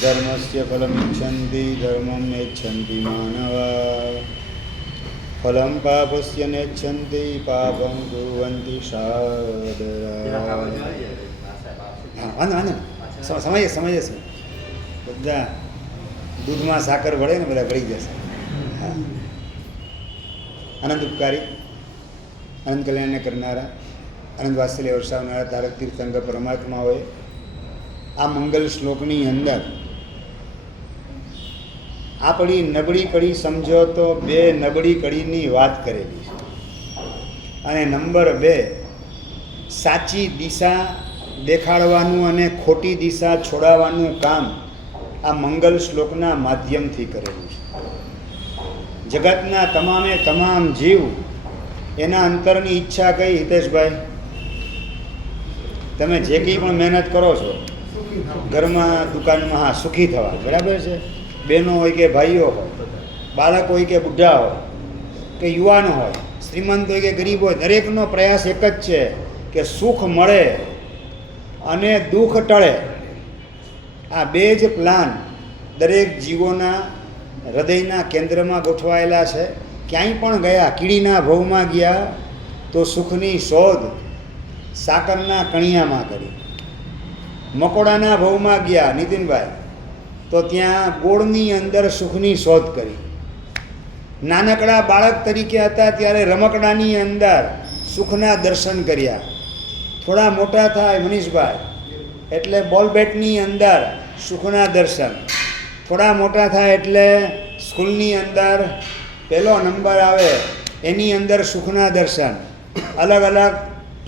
धर्मस्य फलमिच्छन्ति धर्मं नेच्छन्ति मानवाः फलं पापस्य नेच्छन्ति पापं कुर्वन्ति सादराः। સમજે છે બધા દૂધમાં સાકર વળે ને બધા વળી જશે. હા, અનંત ઉપકારી, અનંત કલ્યાણને કરનારા, અનંત વાત્સલ્ય વરસાવનારા તારક તીર્થંકર પરમાત્માઓએ આ મંગલ શ્લોકની અંદર આપણી નબળી કડી સમજો તો બે નબળી કડીની વાત કરેલી છે. અને નંબર 2, સાચી દિશા દેખાડવાનું અને ખોટી દિશા છોડાવવાનું કામ આ મંગલ શ્લોકના માધ્યમથી કરેલું છે. જગતના તમામે તમામ જીવ એના અંતરની ઈચ્છા કઈ હિતેશભાઈ? તમે જે કંઈ પણ મહેનત કરો છો ઘરમાં દુકાનમાં, હા, સુખી થવા, બરાબર છે. બહેનો હોય કે ભાઈઓ હોય, બાળક હોય કે બુઢા હોય કે યુવાન હોય, શ્રીમંત હોય કે ગરીબ હોય, દરેકનો પ્રયાસ એક જ છે કે સુખ મળે અને દુઃખ ટળે. આ બે જ પ્લાન દરેક જીવોના હૃદયના કેન્દ્રમાં ગોઠવાયેલા છે. ક્યાંય પણ ગયા, કીડીના ભવમાં ગયા તો સુખની શોધ સાકરના કણિયામાં કરી. મકોડાના ભવમાં ગયા નીતિનભાઈ તો ત્યાં ગોળની અંદર સુખની શોધ કરી. નાનકડા બાળક તરીકે હતા ત્યારે રમકડાની અંદર સુખના દર્શન કર્યા. થોડા મોટા થાય મનીષભાઈ એટલે બોલ બેટની અંદર સુખના દર્શન. થોડા મોટા થાય એટલે સ્કૂલની અંદર પહેલો નંબર આવે એની અંદર સુખના દર્શન. અલગ અલગ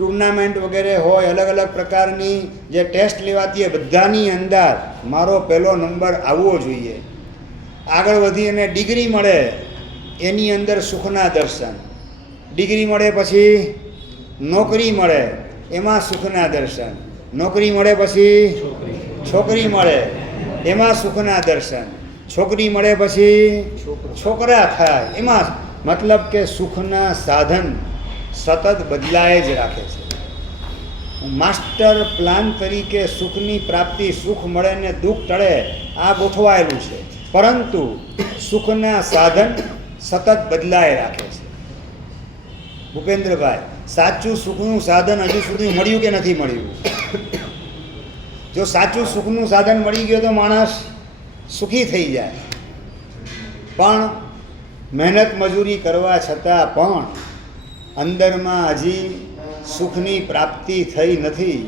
ટુર્નામેન્ટ વગેરે હોય, અલગ અલગ પ્રકારની જે ટેસ્ટ લેવાતી હોય, બધાની અંદર મારો પહેલો નંબર આવવો જોઈએ. આગળ વધી અને ડિગ્રી મળે એની અંદર સુખના દર્શન. ડિગ્રી મળે પછી નોકરી મળે એમાં સુખના દર્શન. નોકરી મળે પછી છોકરી મળે એમાં સુખના દર્શન. છોકરી મળે પછી છોકરા થાય એમાં, મતલબ કે સુખના સાધન સતત બદલાય જ રાખે છે. માસ્ટર પ્લાન તરીકે સુખની પ્રાપ્તિ, સુખ મળે ને દુઃખ ટળે, આ ગોઠવાયેલું છે. પરંતુ સુખના સાધન સતત બદલાય રાખે છે. ભૂપેન્દ્રભાઈ, સાચું સુખનું સાધન હજુ સુધી મળ્યું કે નથી મળ્યું? જો સાચું સુખનું સાધન મળી ગયું તો માણસ સુખી થઈ જાય. પણ મહેનત મજૂરી કરવા છતાં પણ અંદરમાં હજી સુખની પ્રાપ્તિ થઈ નથી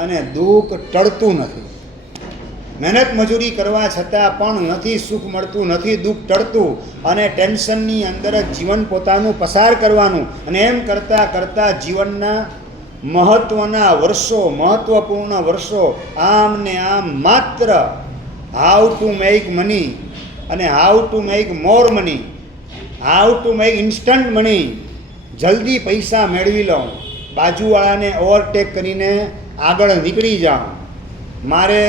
અને દુઃખ ટળતું નથી. મહેનત મજૂરી કરવા છતાં પણ નથી સુખ મળતું, નથી દુઃખ ટળતું અને ટેન્શનની અંદર જ જીવન પોતાનું પસાર કરવાનું. અને એમ કરતાં કરતાં જીવનના મહત્ત્વના વર્ષો, મહત્ત્વપૂર્ણ વર્ષો આમ ને આમ માત્ર હાઉ ટુ મેક મની અને how to make more money, how to make instant money, જલ્દી પૈસા મેળવી લઉં, બાજુવાળાને ઓવરટેક કરીને આગળ નીકળી જાઉં. મારે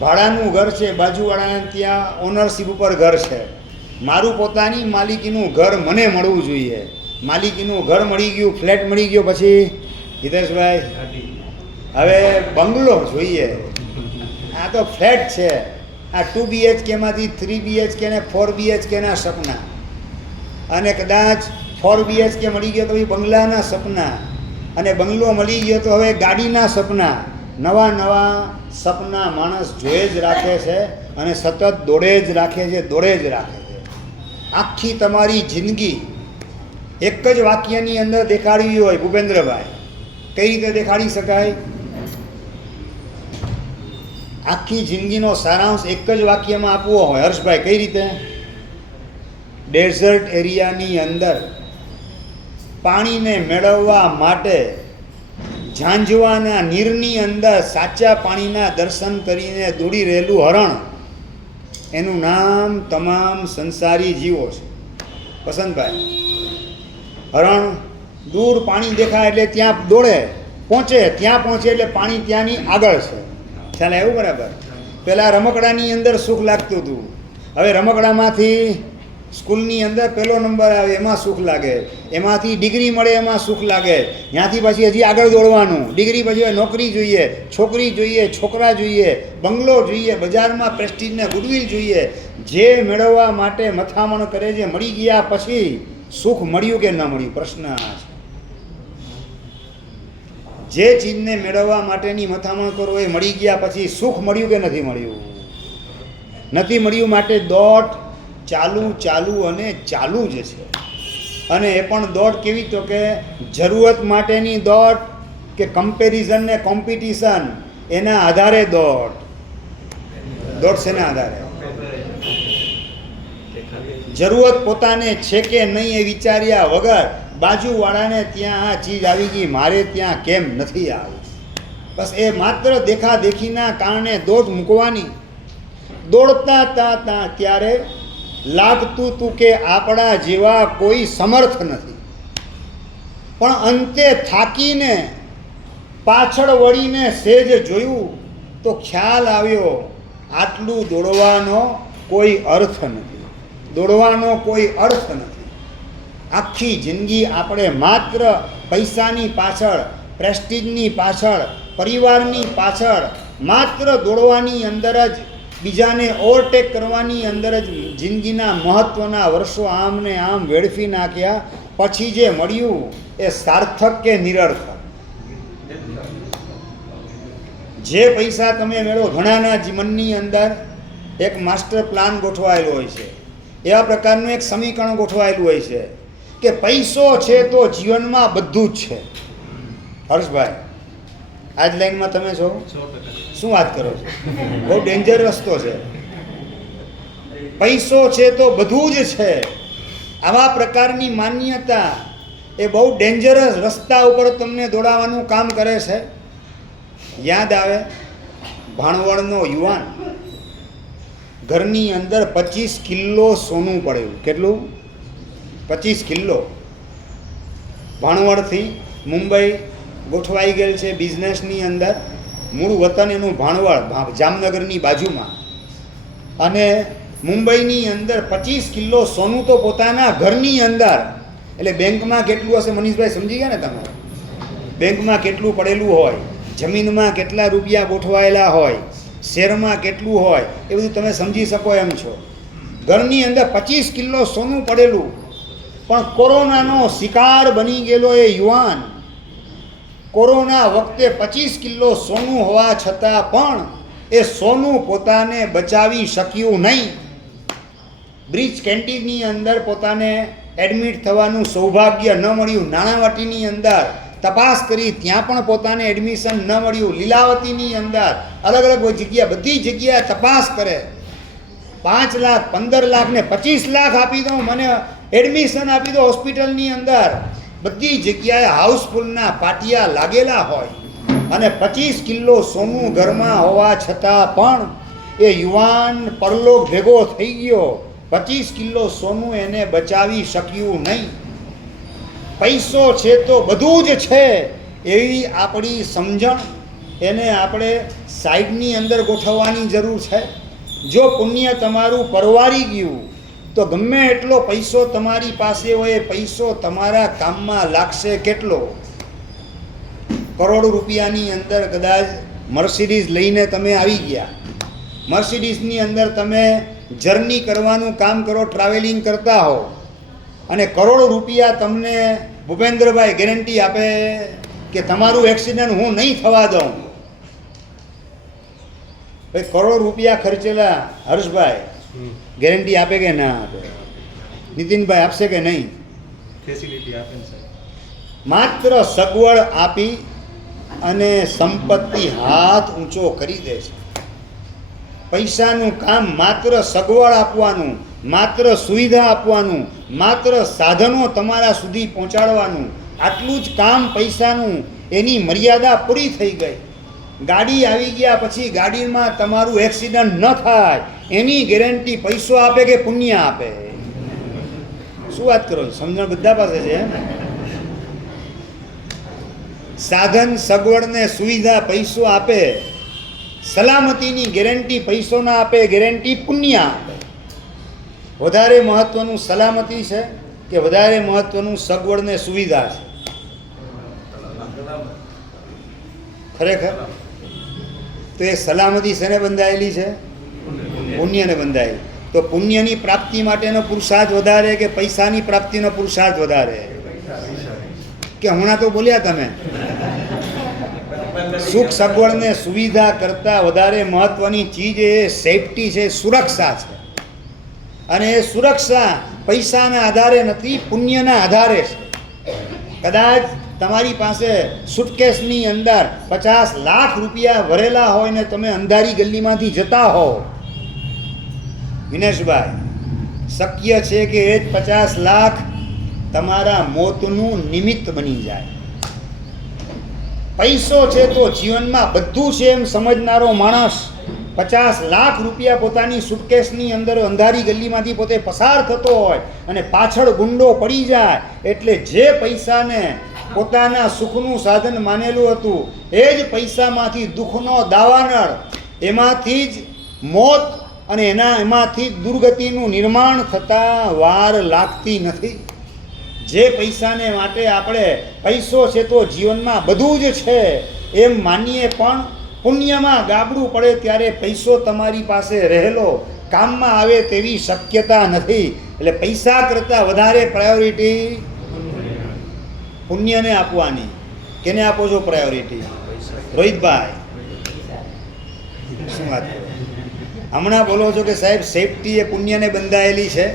ભાડાનું ઘર છે, બાજુવાળાને ત્યાં ઓનરશીપ ઉપર ઘર છે. મારું પોતાની માલિકીનું ઘર મને મળવું જોઈએ. માલિકીનું ઘર મળી ગયું, ફ્લેટ મળી ગયો, પછી હિતેશભાઈ હવે બંગલો જોઈએ. આ તો ફ્લેટ છે. આ 2 BHKમાંથી 3 BHK ને 4 BHKના સપના, અને કદાચ 4 BHK મળી ગયો તો બંગલાના સપના, અને બંગલો મળી ગયો તો હવે ગાડીના સપના. નવા નવા સપના માણસ જોઈ જ રાખે છે અને સતત દોડે જ રાખે છે, દોડે જ રાખે છે. આખી તમારી જિંદગી એક જ વાક્યની અંદર દેખાડવી હોય ભૂપેન્દ્રભાઈ, કઈ રીતે દેખાડી શકાય? આખી જિંદગીનો સારાંશ એક જ વાક્યમાં આપવો હોય હર્ષભાઈ, કઈ રીતે? ડેઝર્ટ એરિયાની અંદર પાણીને મેળવવા માટે ઝાંઝવાના નીરની અંદર સાચા પાણીના દર્શન કરીને દોડી રહેલું હરણ, એનું નામ તમામ સંસારી જીવો છે. વસંતભાઈ, હરણ દૂર પાણી દેખાય એટલે ત્યાં દોડે, પહોંચે, ત્યાં પહોંચે એટલે પાણી ત્યાંની આગળ છે. ખ્યાલ આવ્યું? બરાબર. પહેલાં રમકડાની અંદર સુખ લાગતું હતું, હવે રમકડામાંથી સ્કૂલની અંદર પહેલો નંબર આવે એમાં સુખ લાગે, એમાંથી ડિગ્રી મળે એમાં સુખ લાગે, ત્યાંથી પછી હજી આગળ દોડવાનું, ડિગ્રી પછી નોકરી જોઈએ, છોકરી જોઈએ, છોકરા જોઈએ, બંગલો જોઈએ, બજારમાં પ્રેસ્ટીજ ને ગુડવિલ જોઈએ. જે મેળવવા માટે મથામણ કરે છે મળી ગયા પછી સુખ મળ્યું કે ન મળ્યું પ્રશ્ન આ છે. જે ચીજને મેળવવા માટેની મથામણ કરો એ મળી ગયા પછી સુખ મળ્યું કે નથી મળ્યું? નથી મળ્યું, માટે દોટ ચાલુ ચાલુ અને ચાલુ જ છે. અને એ પણ દોટ કેવી, તો કે જરૂરત માટેની દોટ કે કમ્પેરિઝન ને કોમ્પિટિશન એના આધારે દોટ. દોટ શેના આધારે? જરૂરત પોતાને છે કે નહીં એ વિચાર્યા વગર બાજુવાળાને ત્યાં આ ચીજ આવી ગઈ, મારે ત્યાં કેમ નથી આવી, બસ એ માત્ર દેખાદેખીના કારણે દોટ મૂકવાની. દોડતા હતા ત્યારે લાગતું તું કે આપણા જેવા કોઈ સમર્થ નથી, પણ અંતે થાકીને પાછળ વળીને સેજ જોયું તો ખ્યાલ આવ્યો આટલું દોડવાનો કોઈ અર્થ નથી, દોડવાનો કોઈ અર્થ નથી. આખી જિંદગી આપણે માત્ર પૈસાની પાછળ, પ્રેસ્ટીજની પાછળ, પરિવારની પાછળ માત્ર દોડવાની અંદર જ, બીજાને ઓવરટેક કરવાની અંદર જ જિંદગીના મહત્ત્વના વર્ષો આમ ને આમ વેડફી નાખ્યા. પછી જે મળ્યું એ સાર્થક કે નિરર્થક? જે પૈસા તમે મેળવો, ઘણાના જીવનની અંદર એક માસ્ટર પ્લાન ગોઠવાયેલો હોય છે, એવા પ્રકારનું એક સમીકરણ ગોઠવાયેલું હોય છે કે પૈસો છે તો જીવનમાં બધું જ છે. હર્ષભાઈ, આ જ લાઈનમાં તમે છો? શું વાત કરો છો? બહુ ડેન્જર રસ્તો છે. પૈસો છે તો બધું જ છે, આવા પ્રકારની માન્યતા એ બહુ ડેન્જરસ રસ્તા ઉપર તમને દોડાવવાનું કામ કરે છે. યાદ આવે ભાણવડનો યુવાન, ઘરની અંદર 25 કિલો સોનું પડેલું. કેટલું? 25 કિલો. ભાણવડથી મુંબઈ ગોઠવાઈ ગયેલ છે બિઝનેસની અંદર. મૂળ વતન એનું ભાણવડ, જામનગરની બાજુમાં, અને મુંબઈની અંદર 25 કિલો સોનું તો પોતાના ઘરની અંદર. એટલે બેંકમાં કેટલું હશે મનીષભાઈ, સમજી ગયા ને તમે? બેંકમાં કેટલું પડેલું હોય, જમીનમાં કેટલા રૂપિયા ગોઠવાયેલા હોય, શેરમાં કેટલું હોય, એ બધું તમે સમજી શકો એમ છો. ઘરની અંદર 25 કિલો સોનું પડેલું. પણ કોરોનાનો શિકાર બની ગયેલો એ યુવાન, કોરોના વખતે 25 કિલો સોનું હોવા છતાં પણ એ સોનું પોતાને બચાવી શક્યું નહીં. બ્રિજ કેન્ટીનની અંદર પોતાને એડમિટ થવાનું સૌભાગ્ય ન મળ્યું. નાણાવટીની અંદર તપાસ કરી, ત્યાં પણ પોતાને એડમિશન ન મળ્યું. લીલાવતીની અંદર અલગ અલગ જગ્યા, બધી જગ્યાએ તપાસ કરે. 5 લાખ, 15 લાખ ને 25 લાખ આપી દો, મને એડમિશન આપી દો હોસ્પિટલની અંદર. બધી જગ્યાએ હાઉસફુલના પાટિયા લાગેલા હોય, અને 25 કિલો સોનું ઘરમાં હોવા છતાં પણ એ યુવાન પરલોક ભેગો થઈ ગયો. 25 કિલો સોનું એને બચાવી શક્યું નહીં. પૈસો છે તો બધું જ છે એવી આપણી સમજણ, એને આપણે સાઈડની અંદર ગોઠવવાની જરૂર છે. જો પુણ્ય તમારું પરવારી ગયું તો ગમે એટલો પૈસો તમારી પાસે હોય, પૈસો તમારા કામમાં લાગશે કેટલો? કરોડ રૂપિયાની અંદર કદાચ મર્સિડીઝ લઈને તમે આવી ગયા, મર્સિડીઝની અંદર તમે જર્ની કરવાનું કામ કરો, ટ્રાવેલિંગ કરતા હો, અને કરોડ રૂપિયા તમને ભૂપેન્દ્રભાઈ ગેરંટી આપે કે તમારું એક્સિડન્ટ હું નહીં થવા દઉં. ભાઈ કરોડ રૂપિયા ખર્ચેલા હર્ષભાઈ ગેરંટી આપે કે ના આપે? નીતિનભાઈ આપશે કે નહીં? ફેસિલિટી આપે છે. માત્ર સગવડ આપી અને સંપત્તિ હાથ ઊંચો કરી દે છે. પૈસાનું કામ માત્ર સગવડ આપવાનું, માત્ર સુવિધા આપવાનું, માત્ર સાધનો તમારા સુધી પહોંચાડવાનું, આટલું જ કામ પૈસાનું. એની મર્યાદા પૂરી થઈ ગઈ. ગાડી આવી ગયા પછી ગાડીમાં તમારું એક્સિડન્ટ ન થાય એની ગેરંટી પૈસો આપે કે પુણ્ય આપે? શું વાત કરો? સમજણ બધા પાસે છે. સાધન, સગવડ ને સુવિધા પૈસો આપે, સલામતીની ગેરંટી પૈસો ના આપે, ગેરંટી પુણ્ય આપે. વધારે મહત્વનું સલામતી છે કે વધારે મહત્વનું સગવડ ને સુવિધા છે? ખરેખર તો એ સલામતી શેને બંધાયેલી છે? પુણ્યને બંધાયેલી. તો પુણ્યની પ્રાપ્તિ માટેનો પુરુષાર્થ વધારે કે પૈસાની પ્રાપ્તિનો પુરુષાર્થ વધારે? કે હમણાં તો બોલ્યા તમે. સુખ સગવડ ને સુવિધા કરતા વધારે મહત્વની ચીજ એ સેફટી છે, સુરક્ષા છે. અને એ સુરક્ષા પૈસાના આધારે નથી, પુણ્યના આધારે છે. કદાચ તમારી પાસે સુટકેસની અંદર 50 લાખ રૂપિયા ભરેલા હોય ને તમે અંધારી ગલીમાંથી જતા હો, વિનેશભાઈ, શક્ય છે કે એ જ 50 લાખ તમારા મોતનું નિમિત્ત બની જાય. પૈસો છે તો જીવનમાં બધું છે એમ સમજનારો માણસ 50 લાખ રૂપિયા પોતાની સુટકેસની અંદર અંધારી ગલીમાંથી પોતે પસાર થતો હોય અને પાછળ ગુંડો પડી જાય એટલે જે પૈસાને પોતાના સુખનું સાધન માનેલું હતું એ જ પૈસામાંથી દુઃખનો દાવાનળ, એમાંથી જ મોત અને એમાંથી દુર્ગતિનું નિર્માણ થતાં વાર લાગતી નથી. જે પૈસાને માટે આપણે પૈસો છે તો જીવનમાં બધું જ છે એમ માનીએ પણ પુણ્યમાં ગાબડું પડે ત્યારે પૈસો તમારી પાસે રહેલો કામમાં આવે તેવી શક્યતા નથી. એટલે પૈસા કરતાં વધારે પ્રાયોરિટી પુણ્યને આપવાની. કેને આપો છો પ્રાયોરિટી? રોહિતભાઈ, શું વાત કરો? હમણાં બોલો છો કે સાહેબ સેફટી એ પુણ્યને બંધાયેલી છે,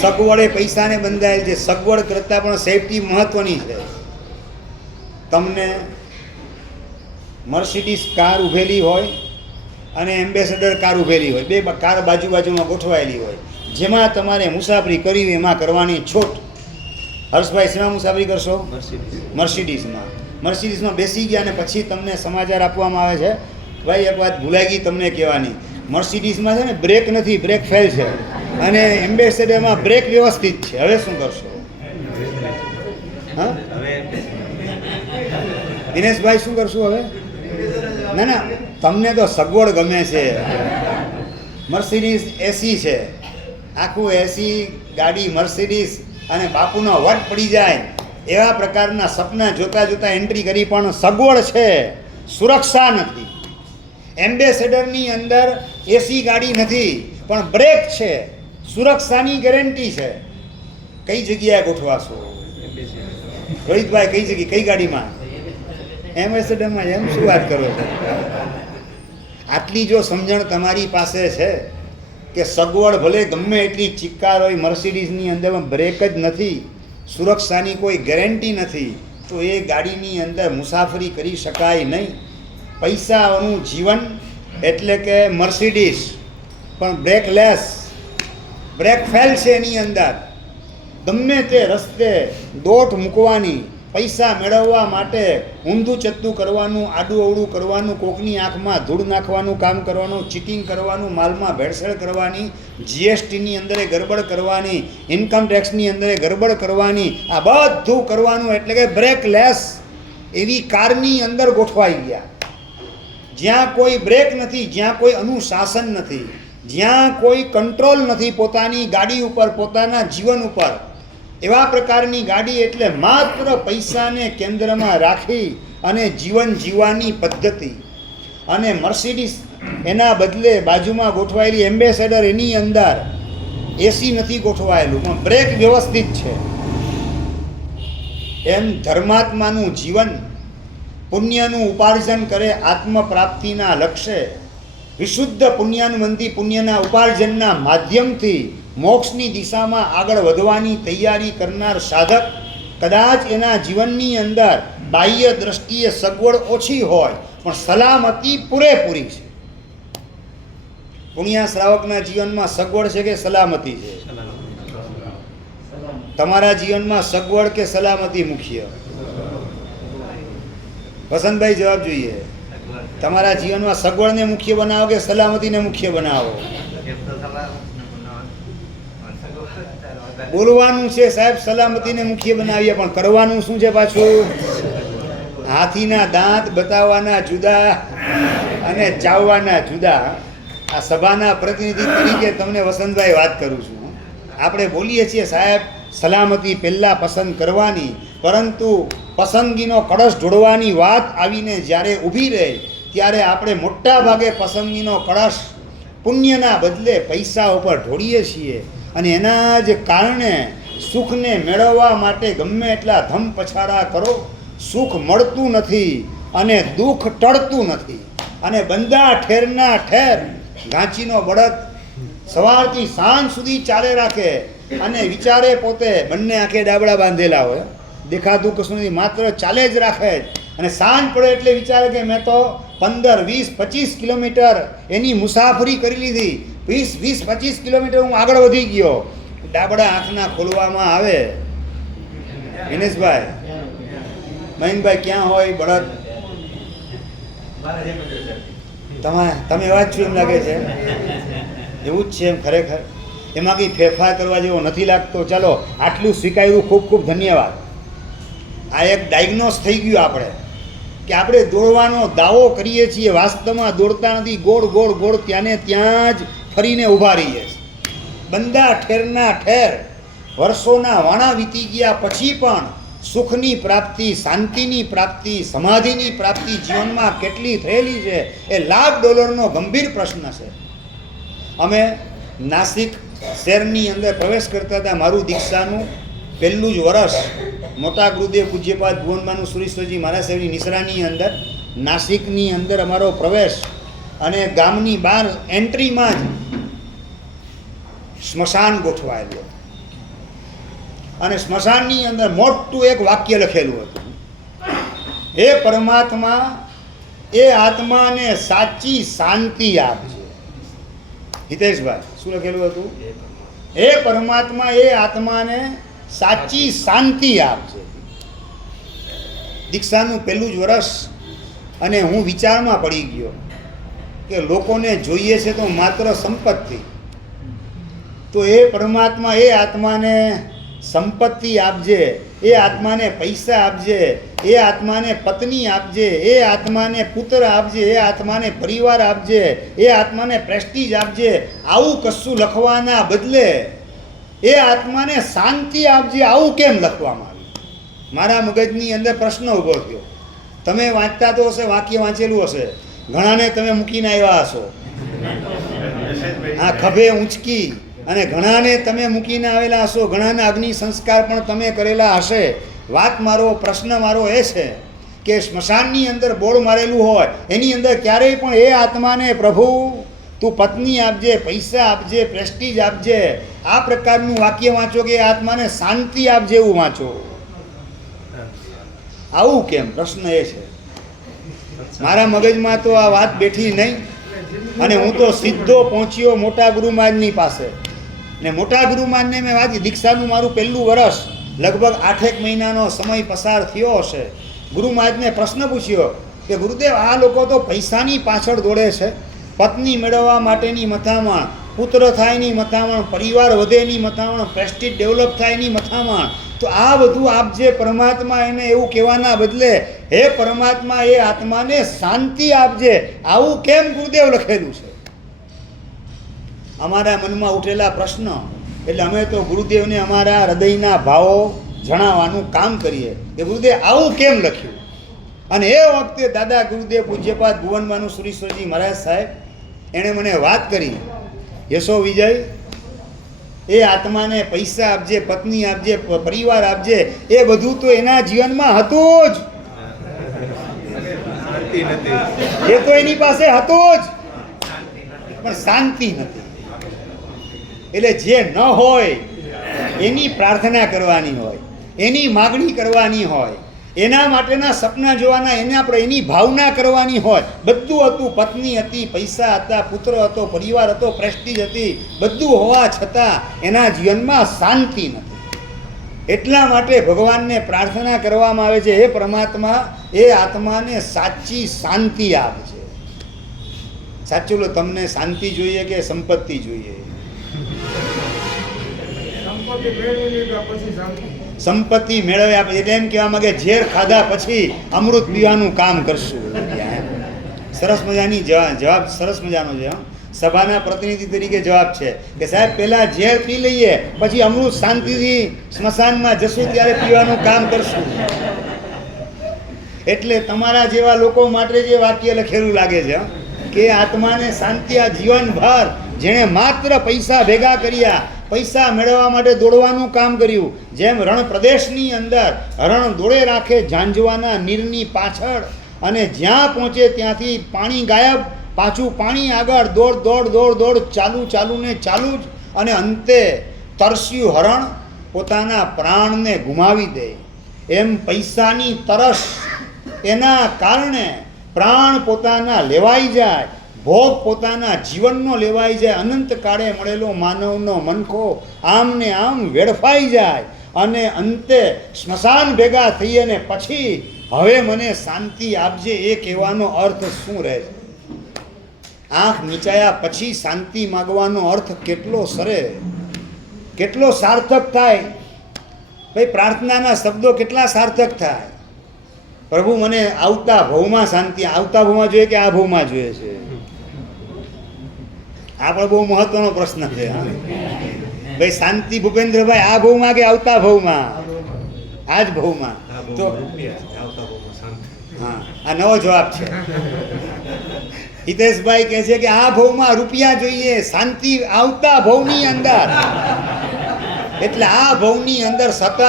સગવડ એ પૈસાને બંધાયેલી છે. સગવડ કરતાં પણ સેફટી મહત્વની છે. તમને મર્સિડીઝ કાર ઊભેલી હોય અને એમ્બેસેડર કાર ઊભેલી હોય, બે કાર બાજુમાં ગોઠવાયેલી હોય, જેમાં તમારે મુસાફરી કરવી હોય એમાં કરવાની છૂટ. હર્ષભાઈ, શેમાં મુસાફરી કરશો? મર્સિડીઝમાં બેસી ગયા અને પછી તમને સમાચાર આપવામાં આવે છે, ભાઈ એક વાત ભૂલાઈ ગઈ તમને કહેવાની, મર્સિડીઝમાં છે ને બ્રેક નથી, બ્રેક ફેલ છે, અને એમ્બેસેડરમાં બ્રેક વ્યવસ્થિત છે. હવે શું કરશો? હા દિનેશભાઈ, શું કરશું હવે? ના, તમને તો સગવડ ગમે છે. મર્સિડીઝ એસી છે, આખું એસી ગાડી મર્સિડીઝ, અને બાપુનો વટ પડી જાય એવા પ્રકારના સપના જોતા જોતા એન્ટ્રી કરી, પણ સગવડ છે, સુરક્ષા નથી. એમ્બેસેડરની અંદર એસી ગાડી નથી પણ બ્રેક છે, સુરક્ષાની ગેરંટી છે. કઈ જગ્યાએ ગોઠવાશો? રોહિતભાઈ, કઈ જગ્યાએ, કઈ ગાડીમાં? એમ્બેસેડરમાં. એમ શું વાત કરો છો? આટલી જો સમજણ તમારી પાસે છે કે સગવડ ભલે ગમે એટલી ચિક્કાર હોય, મર્સિડીઝની અંદરમાં બ્રેક જ નથી, સુરક્ષાની કોઈ ગેરંટી નથી, તો એ ગાડીની અંદર મુસાફરી કરી શકાય નહીં. પૈસાનું જીવન એટલે કે મર્સિડીઝ પણ બ્રેકલેસ, બ્રેક ફેલ છે. એની અંદર ગમે તે રસ્તે દોટ મૂકવાની, પૈસા મેળવવા માટે ઊંધું ચત્તું કરવાનું, આડું અવળું કરવાનું, કોકની આંખમાં ધૂળ નાખવાનું કામ કરવાનું, ચીટિંગ કરવાનું, માલમાં ભેળસેળ કરવાની, જીએસટીની અંદર ગડબડ કરવાની, ઇન્કમ ટેક્સની અંદર ગડબડ કરવાની, આ બધું કરવાનું. એટલે કે બ્રેકલેસ એવી કારની અંદર ગોઠવાઈ ગયા, જ્યાં કોઈ બ્રેક નથી, જ્યાં કોઈ અનુશાસન નથી, જ્યાં કોઈ કંટ્રોલ નથી પોતાની ગાડી ઉપર, પોતાના જીવન ઉપર. એવા પ્રકારની ગાડી એટલે માત્ર પૈસાને કેન્દ્રમાં રાખી અને જીવન જીવવાની પદ્ધતિ. અને મર્સિડીઝ એના બદલે બાજુમાં ગોઠવાયેલી એમ્બેસેડર, એની અંદર એસી નથી ગોઠવાયેલું પણ બ્રેક વ્યવસ્થિત છે. એમ ધર્માત્માનું જીવન પુણ્યનું ઉપાર્જન કરે આત્મપ્રાપ્તિના લક્ષ્ય, વિશુદ્ધ પુણ્યાનુબંધી પુણ્યના ઉપાર્જનના માધ્યમથી મોક્ષની દિશામાં આગળ વધવાની તૈયારી કરનાર સાધક કદાચ એના જીવનની અંદર બાહ્ય દ્રષ્ટિએ સગવડ ઓછી હોય પણ સલામતી પૂરેપૂરી છે. પુણ્યા શ્રાવકના જીવનમાં સગવડ છે કે સલામતી છે? તમારા જીવનમાં સગવડ કે સલામતી મુખ્ય? વસંતભાઈ, જવાબ જોઈએ. તમારા જીવનમાં સગવડને મુખ્ય બનાવો કે સલામતીને મુખ્ય બનાવો? બોલવાનું છે સાહેબ, સલામતીને મુખ્ય બનાવીએ, પણ કરવાનું શું છે પાછું? હાથીના દાંત બતાવવાના જુદા અને ચાવવાના જુદા. આ સભાના પ્રતિનિધિ તરીકે તમને વસંતભાઈ વાત કરું છું. આપણે બોલીએ છીએ સાહેબ સલામતી પહેલાં પસંદ કરવાની, પરંતુ પસંદગીનો કળશ ઢોળવાની વાત આવીને જ્યારે ઊભી રહે ત્યારે આપણે મોટા ભાગે પસંદગીનો કળશ પુણ્યના બદલે પૈસા ઉપર ઢોળીએ છીએ, અને એના જ કારણે સુખને મેળવવા માટે ગમે એટલા ધમ પછાડા કરો, સુખ મળતું નથી અને દુઃખ ટળતું નથી. અને બંદા ઠેરના ઠેર ઘાંચીનો બળદ સવારથી સાંજ સુધી ચાલે રાખે અને વિચારે પોતે બંને આંખે ડાબડા બાંધેલા હોય, દેખાતું કશું નથી, માત્ર ચાલે જ રાખે જ. અને સાંજ પડે એટલે વિચારે કે મેં તો 15, 20, 25 કિલોમીટર એની મુસાફરી કરી લીધી, 20, 25 કિલોમીટર હું આગળ વધી ગયો. ડાબડા આંખના ખોલવામાં આવે. દિનેશભાઈ, મહેનભાઈ ક્યાં હોય બળદ? તમે એવા જ છો એમ લાગે છે. એવું જ છે એમ ખરેખર. એમાં કંઈ ફેરફાર કરવા જેવો નથી લાગતો. ચાલો, આટલું સ્વીકાર્યું, ખૂબ ખૂબ ધન્યવાદ. આ એક ડાયગ્નોસ થઈ ગયું આપણે કે આપણે દોડવાનો દાવો કરીએ છીએ, વાસ્તવમાં દોડતા નથી. ગોળ ગોળ ગોળ ત્યાં ને ત્યાં જ ફરીને ઊભા રહીએ છીએ. બંદા ઠેરના ઠેર વર્ષોના વાણા વીતી ગયા પછી પણ સુખની પ્રાપ્તિ, શાંતિની પ્રાપ્તિ, સમાધિની પ્રાપ્તિ જીવનમાં કેટલી થયેલી છે એ $1,00,000નો ગંભીર પ્રશ્ન છે. અમે નાસિક શહેરની અંદર પ્રવેશ કરતા હતા. મારું દીક્ષાનું પહેલું જ વર્ષ મોટા ગુરુદેવ પૂજ્યપાદ ભુવનબાનું સુરેશ્વરજી મહારાજ સાહેબની નિસરાની અંદર, નાસિકની અંદર અમારો પ્રવેશ, અને ગામની બહાર એન્ટ્રીમાં જ સ્મશાન ગોઠવાયેલું, અને સ્મશાનની અંદર મોટું એક વાક્ય લખેલું હતું, હે પરમાત્મા, એ આત્માને સાચી શાંતિ આપજે. હિતેશભાઈ, શું લખેલું હતું? હે પરમાત્મા, એ આત્માને સાચી શાંતિ આપજે. દીક્ષાનું પહેલું જ વર્ષ, અને હું વિચારમાં પડી ગયો કે લોકોને જોઈએ છે તો માત્ર સંપત્તિ, તો એ પરમાત્મા એ આત્માને સંપત્તિ આપજે, એ આત્માને પૈસા આપજે, એ આત્માને પત્ની આપજે, એ આત્માને પુત્ર આપજે, એ આત્માને પરિવાર આપજે, એ આત્માને પ્રેસ્ટીજ આપજે. આવું કશું લખવાના બદલે એ આત્માને શાંતિ આપજે, આવું કેમ લખવામાં આવ્યું? મારા મગજની અંદર પ્રશ્ન ઊભો થયો. તમે વાંચતા તો હશે, વાક્ય વાંચેલું હશે, ઘણાને તમે મૂકીને આવ્યા હશો, હા, ખભે ઊંચકી, અને ઘણાને તમે મૂકીને આવેલા હશો, ઘણાના અગ્નિ સંસ્કાર પણ તમે કરેલા હશે. વાત મારો, પ્રશ્ન મારો એ છે કે સ્મશાનની અંદર બોર્ડ મારેલું હોય એની અંદર ક્યારેય પણ એ આત્માને પ્રભુ તું પત્ની આપજે, પૈસા આપજે, પ્રેસ્ટીજ આપજે, આ પ્રકારનું વાક્ય વાંચો કે એ આત્માને શાંતિ આપજે એવું વાંચો. આવું કેમ? પ્રશ્ન એ છે. મારા મગજમાં તો આ વાત બેઠી નહીં, અને હું તો સીધો પહોંચ્યો મોટા ગુરુ મહારાજની પાસે. ને મોટા ગુરુ મહારાજને મેં વાંચી. દીક્ષાનું મારું પહેલું વર્ષ, લગભગ 8 મહિનાનો સમય પસાર થયો હશે. ગુરુ મહારાજને પ્રશ્ન પૂછ્યો કે ગુરુદેવ, આ લોકો તો પૈસાની પાછળ દોડે છે, પત્ની મેળવવા માટેની મથામણ, પુત્ર થાયની મથામણ, પરિવાર વધેની મથામણ, પ્રેસ્ટીજ ડેવલપ થાયની મથામણ, તો આ બધું આપજે પરમાત્મા, એને એવું કહેવાના બદલે હે પરમાત્મા, એ આત્માને શાંતિ આપજે, આવું કેમ ગુરુદેવ લખેલું છે? અમારા મનમાં ઉઠેલા પ્રશ્ન એટલે અમે તો ગુરુદેવને અમારા હૃદયના ભાવો જણાવવાનું કામ કરીએ કે ગુરુદેવ આવું કેમ લખ્યું. અને એ વખતે દાદા ગુરુદેવ પૂજ્યપાદ ભુવનબાનું સુરેશ્વરજી મહારાજ સાહેબ એણે મને વાત કરી, યશો વિજય, એ આત્માને પૈસા આપજે, પત્ની આપજે, પરિવાર આપજે, એ બધું તો એના જીવનમાં હતું જ, એ તો એની પાસે હતું જ, પણ શાંતિ નથી. એટલે જે ન હોય એની પ્રાર્થના કરવાની હોય, એની માગણી કરવાની હોય, એના માટેના સપના જોવાના, એની ભાવના કરવાની હોય. બધું હતું, પત્ની હતી, પૈસા હતા, પુત્ર હતો, પરિવાર હતો, પ્રેસ્ટીજ હતી, બધું હોવા છતાં એના જીવનમાં શાંતિ નથી. એટલા માટે ભગવાનને પ્રાર્થના કરવામાં આવે છે, હે પરમાત્મા, એ આત્માને સાચી શાંતિ આપજે. સાચું લો, તમને શાંતિ જોઈએ કે સંપત્તિ જોઈએ? સંપત્તિ મેળવ્યા પછી, એટલે એમ કહેવા માંગે ઝેર ખાધા પછી અમૃત પીવાનું કામ કરશું. સરસ મજાની જવાબ, સરસ મજાનો છે. સભાના પ્રતિનિધિ તરીકે જવાબ છે કે સાહેબ પહેલાં ઝેર પી લઈએ, પછી અમૃત શાંતિથી સ્મશાનમાં જશું ત્યારે પીવાનું કામ કરશું. એટલે તમારા જેવા લોકો માટે જે વાક્ય લખેલું લાગે છે કે આત્માને શાંતિ આ જીવનભર જેણે માત્ર પૈસા ભેગા કર્યા, પૈસા મેળવવા માટે દોડવાનું કામ કર્યું, જેમ રણ પ્રદેશની અંદર હરણ દોડે રાખે ઝાંઝવાના નીરની પાછળ, અને જ્યાં પહોંચે ત્યાંથી પાણી ગાયબ, પાછું પાણી આગળ, દોડ દોડ દોડ દોડ ચાલુ ને ચાલુ જ, અને અંતે તરસ્યું હરણ પોતાના પ્રાણને ગુમાવી દે. એમ પૈસાની તરસ એના કારણે પ્રાણ પોતાના લેવાઈ જાય, ભોગ પોતાના જીવનનો લેવાઈ જાય, અનંત કાળે મળેલો માનવનો મનખો આમ ને આમ વેડફાઈ જાય, અને અંતે સ્મશાન ભેગા થઈ અને પછી હવે મને શાંતિ આપજે એ કહેવાનો અર્થ શું રહે છે? આંખ મીચાયા પછી શાંતિ માગવાનો અર્થ કેટલો સરે, કેટલો સાર્થક થાય ભાઈ. પ્રાર્થનાના શબ્દો કેટલા સાર્થક થાય. પ્રભુ મને આવતા ભવમાં શાંતિ, આવતા ભવમાં જોઈએ કે આ ભવમાં જોઈએ છે? આ પણ બહુ મહત્વનો પ્રશ્ન છે. ભાઈ શાંતિ ભૂપેન્દ્રભાઈ આ ભવમાં કે આવતા ભવમાં? આ જ ભવમાં. તો હા, આ નવો જવાબ છે. હિતેશભાઈ કહે છે કે આ ભવમાં રૂપિયા જોઈએ, શાંતિ આવતા ભવની અંદર. એટલે આ ભવની અંદર સતત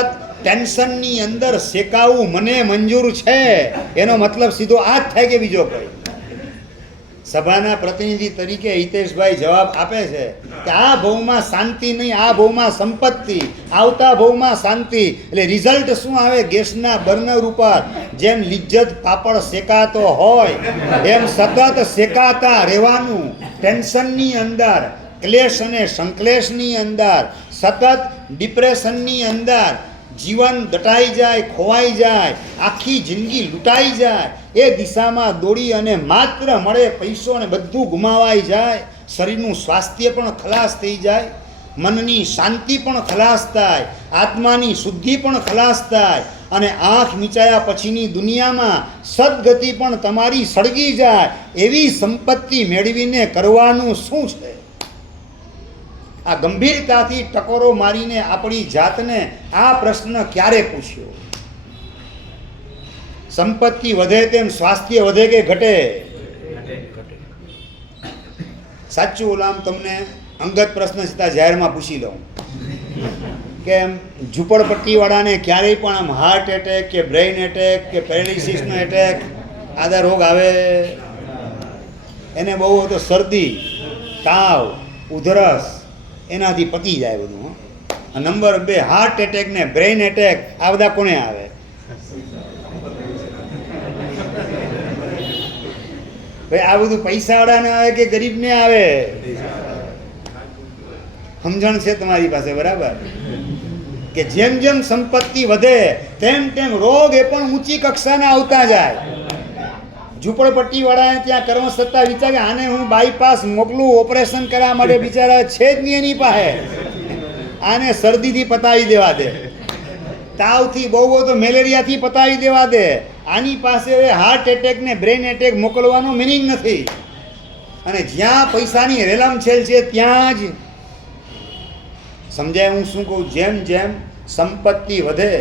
ટેન્શનની અંદર શેકાવું મને મંજૂર છે, એનો મતલબ સીધો આ જ થાય કે બીજો કંઈ? સભાના પ્રતિનિધિ તરીકે હિતેશભાઈ જવાબ આપે છે કે આ ભવમાં શાંતિ નહીં, આ ભવમાં સંપત્તિ, આવતા ભવમાં શાંતિ. એટલે રિઝલ્ટ શું આવે? ગેસના બર્નર ઉપર જેમ લિજ્જત પાપડ શેકાતો હોય એમ સતત શેકાતા રહેવાનું, ટેન્શનની અંદર, ક્લેશ અને સંક્લેશની અંદર, સતત ડિપ્રેશનની અંદર જીવન દટાઈ જાય, ખોવાઈ જાય, આખી જિંદગી લૂંટાઈ જાય, એ દિશામાં દોડી અને માત્ર મળે પૈસો અને બધું ગુમાવાઈ જાય. શરીરનું સ્વાસ્થ્ય પણ ખલાસ થઈ જાય, મનની શાંતિ પણ ખલાસ થાય, આત્માની શુદ્ધિ પણ ખલાસ થાય, અને આંખ મીચાયા પછીની દુનિયામાં સદગતિ પણ તમારી સળગી જાય. એવી સંપત્તિ મેળવીને કરવાનું શું છે? આ ગંભીરતાથી ટકોરો મારીને આપણી જાતને આ પ્રશ્ન ક્યારે પૂછ્યો? સંપત્તિ વધે તેમ સ્વાસ્થ્ય વધે કે ઘટે? સાચું ઓલામ તમને અંગત પ્રશ્ન સીધા જાહેરમાં પૂછી લઉં કે ઝૂંપડપટ્ટીવાળાને ક્યારેય પણ આમ હાર્ટ એટેક કે બ્રેઇન એટેક કે પેરાલિસિસનો એટેક આદા રોગ આવે? એને બહુ તો શરદી, તાવ, ઉધરસ એનાથી પતી જાય બધું. નંબર 2 હાર્ટ એટેક ને બ્રેઇન એટેક આ બધા કોને આવે? ભાઈ આ બધું પૈસાવાળાને આવે કે ગરીબને આવે? સમજણ છે તમારી પાસે બરાબર? કે જેમ જેમ સંપત્તિ વધે તેમ તેમ રોગ એ પણ ઊંચી કક્ષાના આવતા જાય. ઝૂંપડપટ્ટીવાળાને ત્યાં કર્મ સત્તા વિચારે આને હું બાયપાસ મોકલું ઓપરેશન કરવા માટે, બિચારા છે જ નહીં એની પાસે, આને શરદીથી પતાવી દેવા દે, તાવથી બહુ તો મેલેરિયાથી પતાવી દેવા દે, આની પાસે હાર્ટ એટેક ને બ્રેઇન એટેક મોકલવાનો મિનિંગ નથી. અને જ્યાં પૈસાની રેલમછેલ છે ત્યાં જ સમજાય હું શું કહું? જેમ જેમ સંપત્તિ વધે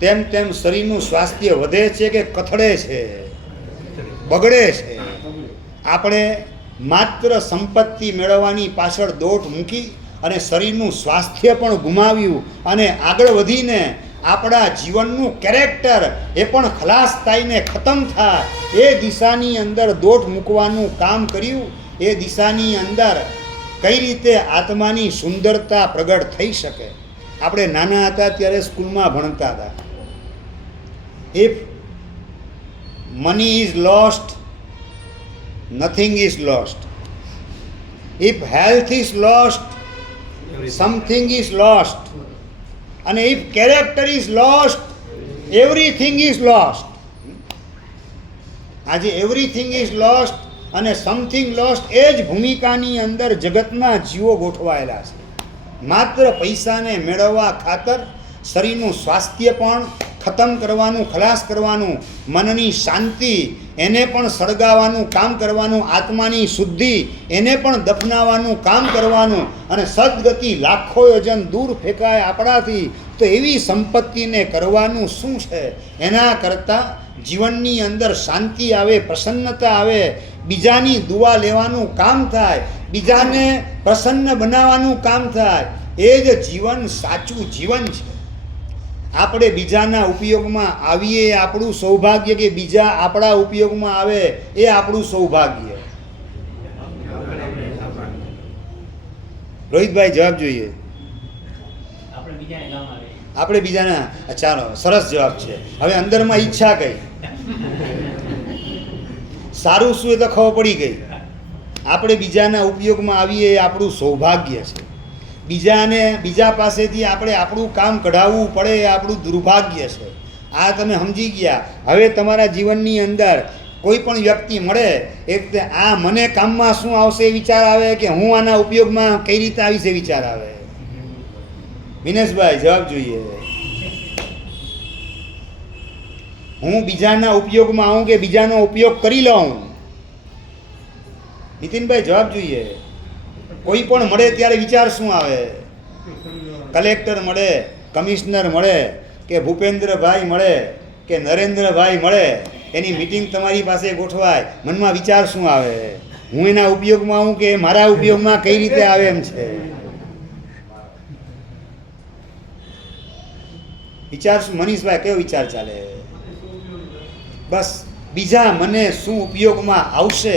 તેમ તેમ શરીરનું સ્વાસ્થ્ય વધે છે કે કથળે છે, બગડે છે? આપણે માત્ર સંપત્તિ મેળવવાની પાછળ દોટ મૂકી અને શરીરનું સ્વાસ્થ્ય પણ ગુમાવ્યું, અને આગળ વધીને આપણા જીવનનું કેરેક્ટર એ પણ ખલાસ થઈને ખતમ થાય એ દિશાની અંદર દોટ મૂકવાનું કામ કર્યું. એ દિશાની અંદર કઈ રીતે આત્માની સુંદરતા પ્રગટ થઈ શકે? આપણે નાના હતા ત્યારે સ્કૂલમાં ભણતા હતા, if money is lost, nothing is lost. If health is lost, something is lost. And if character is lost, everything is lost. આજે everything is lost અને something lost એ જ ભૂમિકાની અંદર જગતના જીવો ગોઠવાયેલા છે. માત્ર પૈસાને મેળવવા ખાતર શરીરનું સ્વાસ્થ્ય પણ ખતમ કરવાનું, ખલાસ કરવાનું, મનની શાંતિ એને પણ સળગાવવાનું કામ કરવાનું, આત્માની શુદ્ધિ એને પણ દફનાવવાનું કામ કરવાનું, અને સદગતિ લાખો યોજન દૂર ફેંકાય આપણાથી, તો એવી સંપત્તિને કરવાનું શું છે? એના કરતાં જીવનની અંદર શાંતિ આવે, પ્રસન્નતા આવે, બીજાની દુઆ લેવાનું કામ થાય, બીજાને પ્રસન્ન બનાવવાનું કામ થાય, એ જ જીવન સાચું જીવન છે. આપણે બીજાના ઉપયોગમાં આવીએ એ આપણું સૌભાગ્ય, કે બીજા આપણા ઉપયોગમાં આવે એ આપણું સૌભાગ્ય? રોહિતભાઈ જવાબ જોઈએ. આપણે બીજાના, ચાલો સરસ જવાબ છે. હવે અંદરમાં ઈચ્છા કઈ, સારું શું એ તો ખબર પડી ગઈ. આપણે બીજાના ઉપયોગમાં આવીએ એ આપણું સૌભાગ્ય છે. બીજા પાસેથી આપણે આપણું કામ કઢાવવું પડે એ આપણું દુર્ભાગ્ય છે. આ તમે સમજી ગયા. હવે તમારા જીવનની અંદર કોઈ પણ વ્યક્તિ મળે, એક આ મને કામમાં શું આવશે એ વિચાર આવે, કે હું આના ઉપયોગમાં કઈ રીતે આવીશ એ વિચાર આવે? વિનેશભાઈ જવાબ જોઈએ. હું બીજાના ઉપયોગમાં આવું કે બીજાનો ઉપયોગ કરી લઉં? નીતિનભાઈ જવાબ જોઈએ. કોઈ પણ મળે ત્યારે વિચાર શું આવે? કલેક્ટર મળે, કમિશનર મળે, કે ભૂપેન્દ્રભાઈ મળે, કે નરેન્દ્રભાઈ મળે, એની મિટિંગ તમારી પાસે ગોઠવાય, મનમાં વિચાર શું આવે? હું એના ઉપયોગમાં આવું કે મારા ઉપયોગમાં કઈ રીતે આવે એમ છે? વિચાર શું? મનીષભાઈ કયો વિચાર ચાલે? બસ બીજા મને શું ઉપયોગમાં આવશે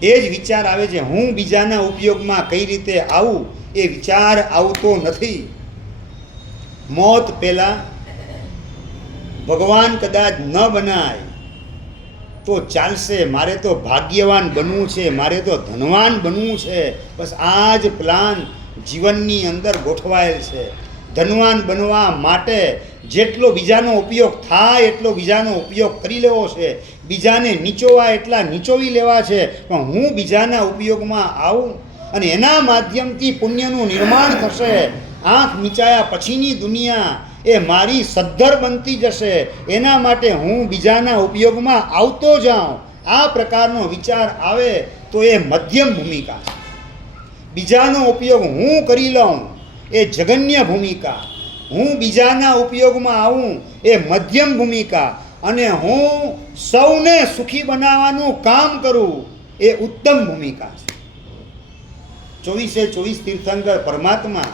એ જ વિચાર આવે છે. હું બીજાના ઉપયોગમાં કઈ રીતે આવું એ વિચાર આવતો નથી. મોત પહેલાં ભગવાન કદાચ ન બનાય તો ચાલશે, મારે તો ભાગ્યવાન બનવું છે, મારે તો ધનવાન બનવું છે. બસ આ જ પ્લાન જીવનની અંદર ગોઠવાયેલ છે. ધનવાન બનવા માટે જેટલો બીજાનો ઉપયોગ થાય એટલો બીજાનો ઉપયોગ કરી લેવો છે. બીજાને નીચોવા એટલા નીચોવી લેવા છે. પણ હું બીજાના ઉપયોગમાં આવું અને એના માધ્યમથી પુણ્યનું નિર્માણ થશે. આંખ મીચાયા પછીની દુનિયા એ મારી સદ્ધર બનતી જશે. એના માટે હું બીજાના ઉપયોગમાં આવતો જાઉં. આ પ્રકારનો વિચાર આવે તો એ મધ્યમ ભૂમિકા છે. બીજાનો ઉપયોગ હું કરી લઉં એ જગન્ય ભૂમિકા, હું બીજાના ઉપયોગમાં આવું એ મધ્યમ ભૂમિકા, અને હું સૌને સુખી બનાવવાનું કામ કરું એ ઉત્તમ ભૂમિકા છે. 24 તીર્થંકર પરમાત્મા,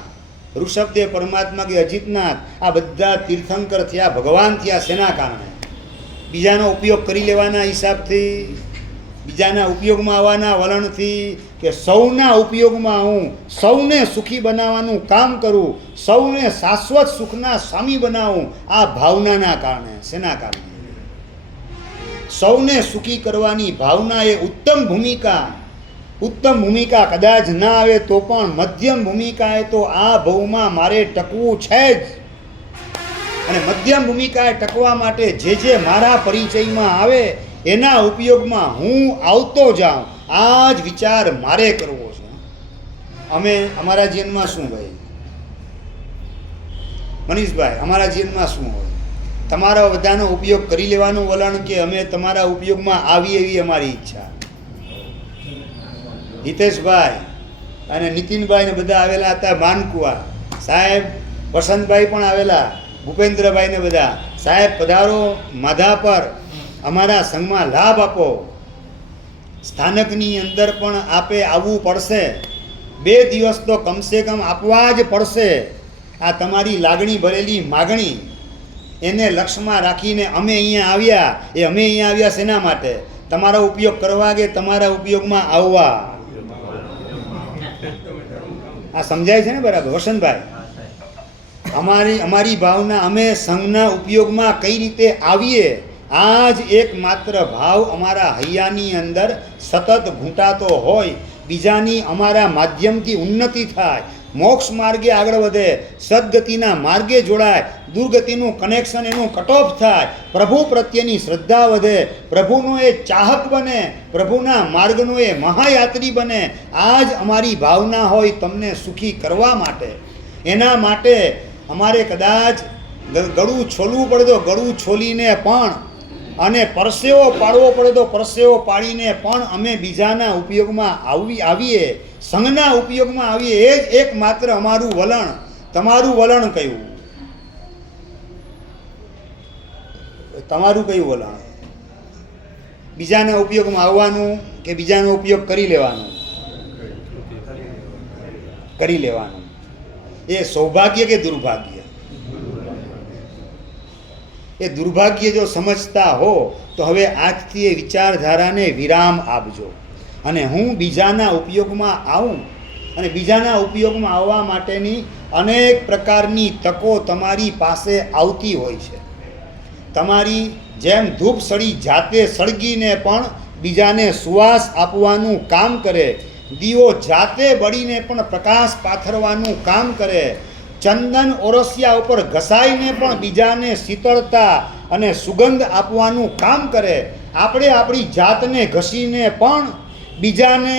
ઋષભદેવ પરમાત્મા કે અજીતનાથ, આ બધા તીર્થંકર થયા, ભગવાન થયા શેના કારણે? બીજાનો ઉપયોગ કરી લેવાના હિસાબથી, બીજાના ઉપયોગમાં આવવાના વલણથી, કે સૌના ઉપયોગમાં હું સૌને સુખી બનાવવાનું કામ કરું, સૌને શાશ્વત સુખના સ્વામી બનાવું, આ ભાવનાના કારણે. શેના કારણે? સૌને સુખી કરવાની ભાવના એ ઉત્તમ ભૂમિકા. ઉત્તમ ભૂમિકા કદાચ ના આવે તો પણ મધ્યમ ભૂમિકાએ તો આ ભવમાં મારે ટકવું છે જ. અને મધ્યમ ભૂમિકાએ ટકવા માટે જે મારા પરિચયમાં આવે એના ઉપયોગમાં હું આવતો જાઉં. આ જ વિચાર મારે કરવો છે. અમે અમારા જીવનમાં શું ભાઈ? મનીષભાઈ, અમારા જીવનમાં શું હોય? તમારા બધાનો ઉપયોગ કરી લેવાનું વલણ, કે અમે તમારા ઉપયોગમાં આવી એવી અમારી ઈચ્છા? હિતેશભાઈ અને નીતિનભાઈ ને બધા આવેલા હતા માનકુવા. સાહેબ વસંતભાઈ પણ આવેલા, ભૂપેન્દ્રભાઈ ને બધા. સાહેબ પધારો માધા પર, અમારા સંઘમાં લાભ આપો. સ્થાનકની અંદર પણ આપે આવવું પડશે. 2 દિવસ તો કમસે કમ આપવા જ પડશે. આ તમારી લાગણી ભરેલી માગણી એને લક્ષ્યમાં રાખીને અમે અહીંયા આવ્યા. એ અમે અહીંયા આવ્યા શેના માટે? તમારો ઉપયોગ કરવા કે તમારા ઉપયોગમાં આવવા? આ સમજાય છે ને બરાબર વસંતભાઈ? અમારી ભાવના, અમે સંઘના ઉપયોગમાં કઈ રીતે આવીએ, આ જ એકમાત્ર ભાવ અમારા હૈયાની અંદર સતત ઘૂંટાતો હોય. બીજાની અમારા માધ્યમથી ઉન્નતિ થાય, મોક્ષ માર્ગે આગળ વધે, સદગતિના માર્ગે જોડાય, દુર્ગતિનું કનેક્શન એનું કટ ઓફ થાય, પ્રભુ પ્રત્યેની શ્રદ્ધા વધે, પ્રભુનો એ ચાહક બને, પ્રભુના માર્ગનો એ મહાયાત્રી બને. આ જ અમારી ભાવના હોય તમને સુખી કરવા માટે. એના માટે અમારે કદાચ ગળું છોલવું પડે તો ગળું છોલીને પણ, અને પરસેવો પાડવો પડે તો પરસેવો પાડીને પણ અમે બીજાના ઉપયોગમાં આવીએ, સંઘના ઉપયોગમાં આવીએ. એ જ એકમાત્ર અમારું વલણ. તમારું વલણ કયું? તમારું કયું વલણ? બીજાના ઉપયોગમાં આવવાનું કે બીજાનો ઉપયોગ કરી લેવાનો? કરી લેવાનું. એ સૌભાગ્ય કે દુર્ભાગ્ય? એ દુર્ભાગ્ય જો સમજતા હો તો હવે આજથી એ વિચારધારાને વિરામ આપજો, અને હું બીજાના ઉપયોગમાં આવું, અને બીજાના ઉપયોગમાં આવવા માટેની અનેક પ્રકારની તકો તમારી પાસે આવતી હોય છે. તમારી જેમ ધૂપ સળી જાતે સળગીને પણ બીજાને સુવાસ આપવાનું કામ કરે, દીવો જાતે બળીને પણ પ્રકાશ પાથરવાનું કામ કરે, ચંદન ઓરસિયા ઉપર ઘસાઈને પણ બીજાને શીતળતા અને સુગંધ આપવાનું કામ કરે. આપણે આપણી જાતને ઘસીને પણ બીજાને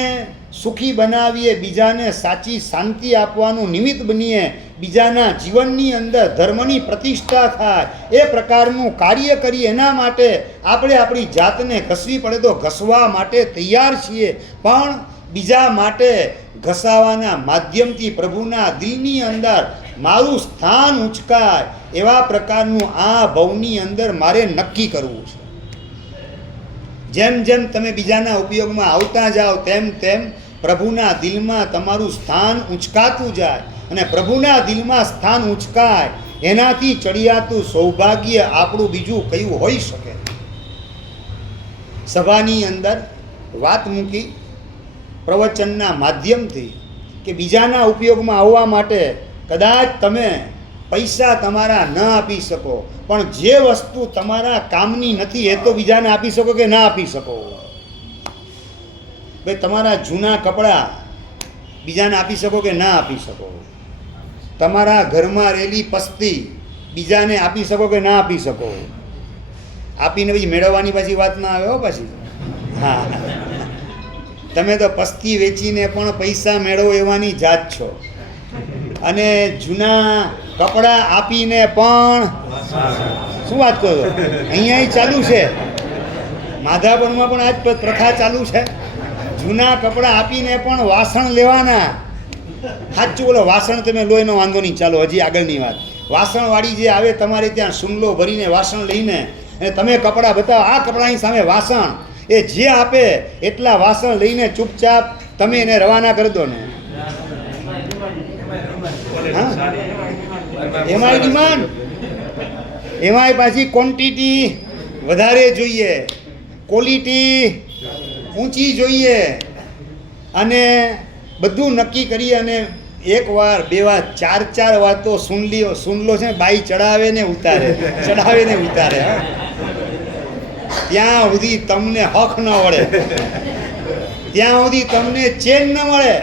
સુખી બનાવીએ, બીજાને સાચી શાંતિ આપવાનું નિમિત્ત બનીએ, બીજાના જીવનની અંદર ધર્મની પ્રતિષ્ઠા થાય એ પ્રકારનું કાર્ય કરીએ. એના માટે આપણે આપણી જાતને ઘસવી પડે તો ઘસવા માટે તૈયાર છીએ, પણ બીજા માટે ઘસાવાના માધ્યમથી પ્રભુના દિલની અંદર મારું સ્થાન ઉંચકાય એવા પ્રકારનું આ ભવની અંદર મારે નક્કી કરવું છે. જેમ જેમ તમે બીજાના ઉપયોગમાં આવતા જાઓ તેમ તેમ પ્રભુના દિલમાં તમારું સ્થાન ઉંચકાતું જાય, અને પ્રભુના દિલમાં સ્થાન ઉંચકાય એનાથી ચડિયાતું સૌભાગ્ય આપણું બીજું કયું હોઈ શકે? સભાની અંદર વાત મૂકી પ્રવચનના માધ્યમથી કે બીજાના ઉપયોગમાં આવવા માટે કદાચ તમે પૈસા તમારા ન આપી શકો, પણ જે વસ્તુ તમારા કામની નથી એ તો બીજાને આપી શકો કે ના આપી શકો? ભાઈ તમારા જૂના કપડાં બીજાને આપી શકો કે ના આપી શકો? તમારા ઘરમાં રહેલી પસ્તી બીજાને આપી શકો કે ના આપી શકો? આપીને પછી મેળવવાની પાછી વાત ના આવે હો પાછી. હા, તમે તો પસ્તી વેચીને પણ પૈસા મેળવો એવાની જાત છો, અને જૂના કપડાં આપીને પણ શું વાત કરો? અહીંયા ચાલુ છે, માધાપરમાં પણ આજ પ્રથા ચાલુ છે. જૂના કપડાં આપીને પણ વાસણ લેવાના. સાચું બોલો, વાસણ તમે લો એનો વાંધો નહીં, ચાલો હજી આગળની વાત. વાસણવાળી જે આવે તમારે ત્યાં સુનલો ભરીને વાસણ લઈને, અને તમે કપડાં બતાવો, આ કપડાની સામે વાસણ, એ જે આપે એટલા વાસણ લઈને ચૂપચાપ તમે એને રવાના કરી દો ને. એમાંય ડિમાન્ડ, એમાંય પાછી ક્વોન્ટિટી વધારે જોઈએ, ક્વોલિટી ઊંચી જોઈએ, અને બધું નક્કી કરી. અને એક વાર, બે વાર, ચાર વાર તો સુનલો છે બાઈ ચડાવે ને ઉતારે, ચડાવે ને ઉતારે. ત્યાં સુધી તમને હક ન વળે, ત્યાં સુધી તમને ચેન ન મળે.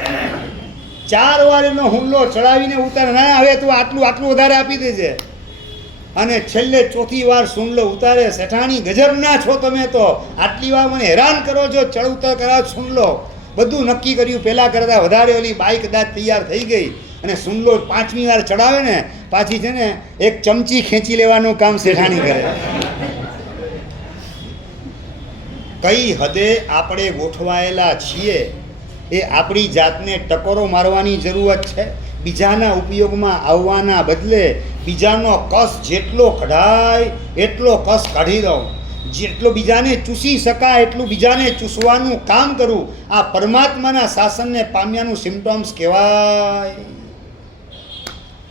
4 વાર એનો હુમલો ચડાવીને ઉતારે, ના હવે તું આટલું વધારે આપી દેજે, અને છેલ્લે 4થી વાર સુનલો ઉતારે. શેઠાણી ગજબના છો તમે તો, આટલી વાર મને હેરાન કરો છો, ચડ ઉતાર કરાવો સુનલો. બધું નક્કી કર્યું, પહેલાં કરતાં વધારે ઓલી બાઈ કદાચ તૈયાર થઈ ગઈ, અને સુનલો 5મી વાર ચડાવે ને પાછી છે ને એક ચમચી ખેંચી લેવાનું કામ શેઠાણી કરે. કઈ હદે આપણે ગોઠવાયેલા છીએ એ આપણી જાતને ટકોરો મારવાની જરૂરત છે. બીજાના ઉપયોગમાં આવવાના બદલે બીજાનો કસ જેટલો કઢાય એટલો કસ કાઢી દઉં, જેટલો બીજાને ચૂસી શકાય એટલું બીજાને ચૂસવાનું કામ કરું. આ પરમાત્માના શાસનને પામ્યાનું સિમ્ટમ્સ કહેવાય.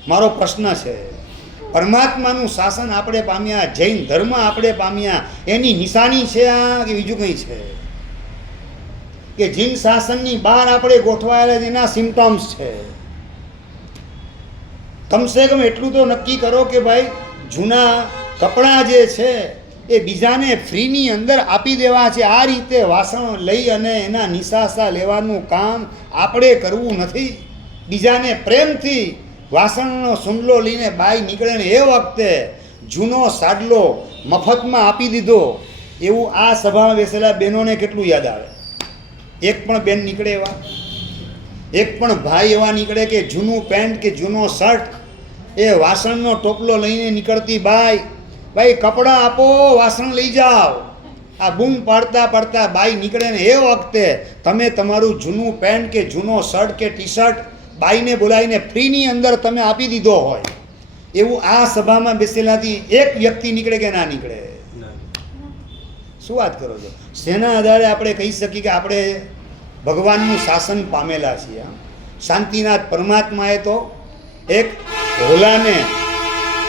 મારો પ્રશ્ન છે, પરમાત્માનું શાસન આપણે પામ્યા, જૈન ધર્મ આપણે પામ્યા, એની નિશાની છે આ કે બીજું કંઈ છે? કે જીન શાસનની બહાર આપણે ગોઠવાયેલા એના સિમ્ટમ્સ છે. કમસે કમ એટલું તો નક્કી કરો કે ભાઈ જૂના કપડાં જે છે એ બીજાને ફ્રીની અંદર આપી દેવા છે. આ રીતે વાસણ લઈ અને એના નિશાસા લેવાનું કામ આપણે કરવું નથી. બીજાને પ્રેમથી વાસણનો સુંડલો લઈને બાઈ નીકળે ને એ વખતે જૂનો સાડલો મફતમાં આપી દીધો, એવું આ સભામાં બેસેલા બહેનોને કેટલું યાદ આવે? એક પણ બેન નીકળે એવા, એક પણ ભાઈ એવા નીકળે કે જૂનું પેન્ટ કે જૂનો શર્ટ એ વાસણનો ટોપલો લઈને નીકળતી બાઈ, ભાઈ કપડાં આપો, વાસણ લઈ જાઓ. આ બૂમ પાડતા પાડતા બાઈ નીકળે ને એ વખતે તમે તમારું જૂનું પેન્ટ કે જૂનો શર્ટ કે ટી શર્ટ બાઈને બોલાવીને ફ્રીની અંદર તમે આપી દીધો હોય, એવું આ સભામાં બેસેલાથી એક વ્યક્તિ નીકળે કે ના નીકળે? શું વાત કરો છો? શેના આધારે આપણે કહી શકીએ કે આપણે ભગવાનનું શાસન પામેલા છીએ? શાંતિનાથ પરમાત્માએ તો એક ભોલાને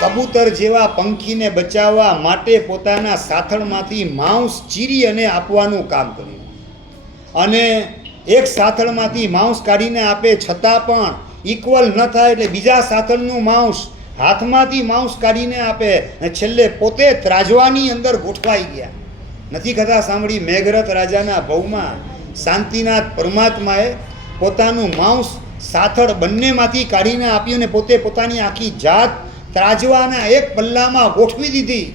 કબૂતર જેવા પંખીને બચાવવા માટે પોતાના સાથળમાંથી માંસ ચીરી અને આપવાનું કામ કર્યું, અને એક સાથળમાંથી માંસ કાઢીને આપે છતાં પણ ઇક્વલ ન થાય એટલે બીજા સાથળનું માંસ હાથમાંથી માંસ કાઢીને આપે, અને છેલ્લે પોતે ત્રાજવાની અંદર ગોઠવાઈ ગયા. નથી કથા સાંભળી મેઘરથ રાજાના ભવમાં શાંતિનાથ પરમાત્માએ પોતાનું માંસ સાથળ બંનેમાંથી કાઢીને આપ્યું અને પોતે પોતાની આખી જાત ત્રાજવાના એક પલ્લામાં ગોઠવી દીધી.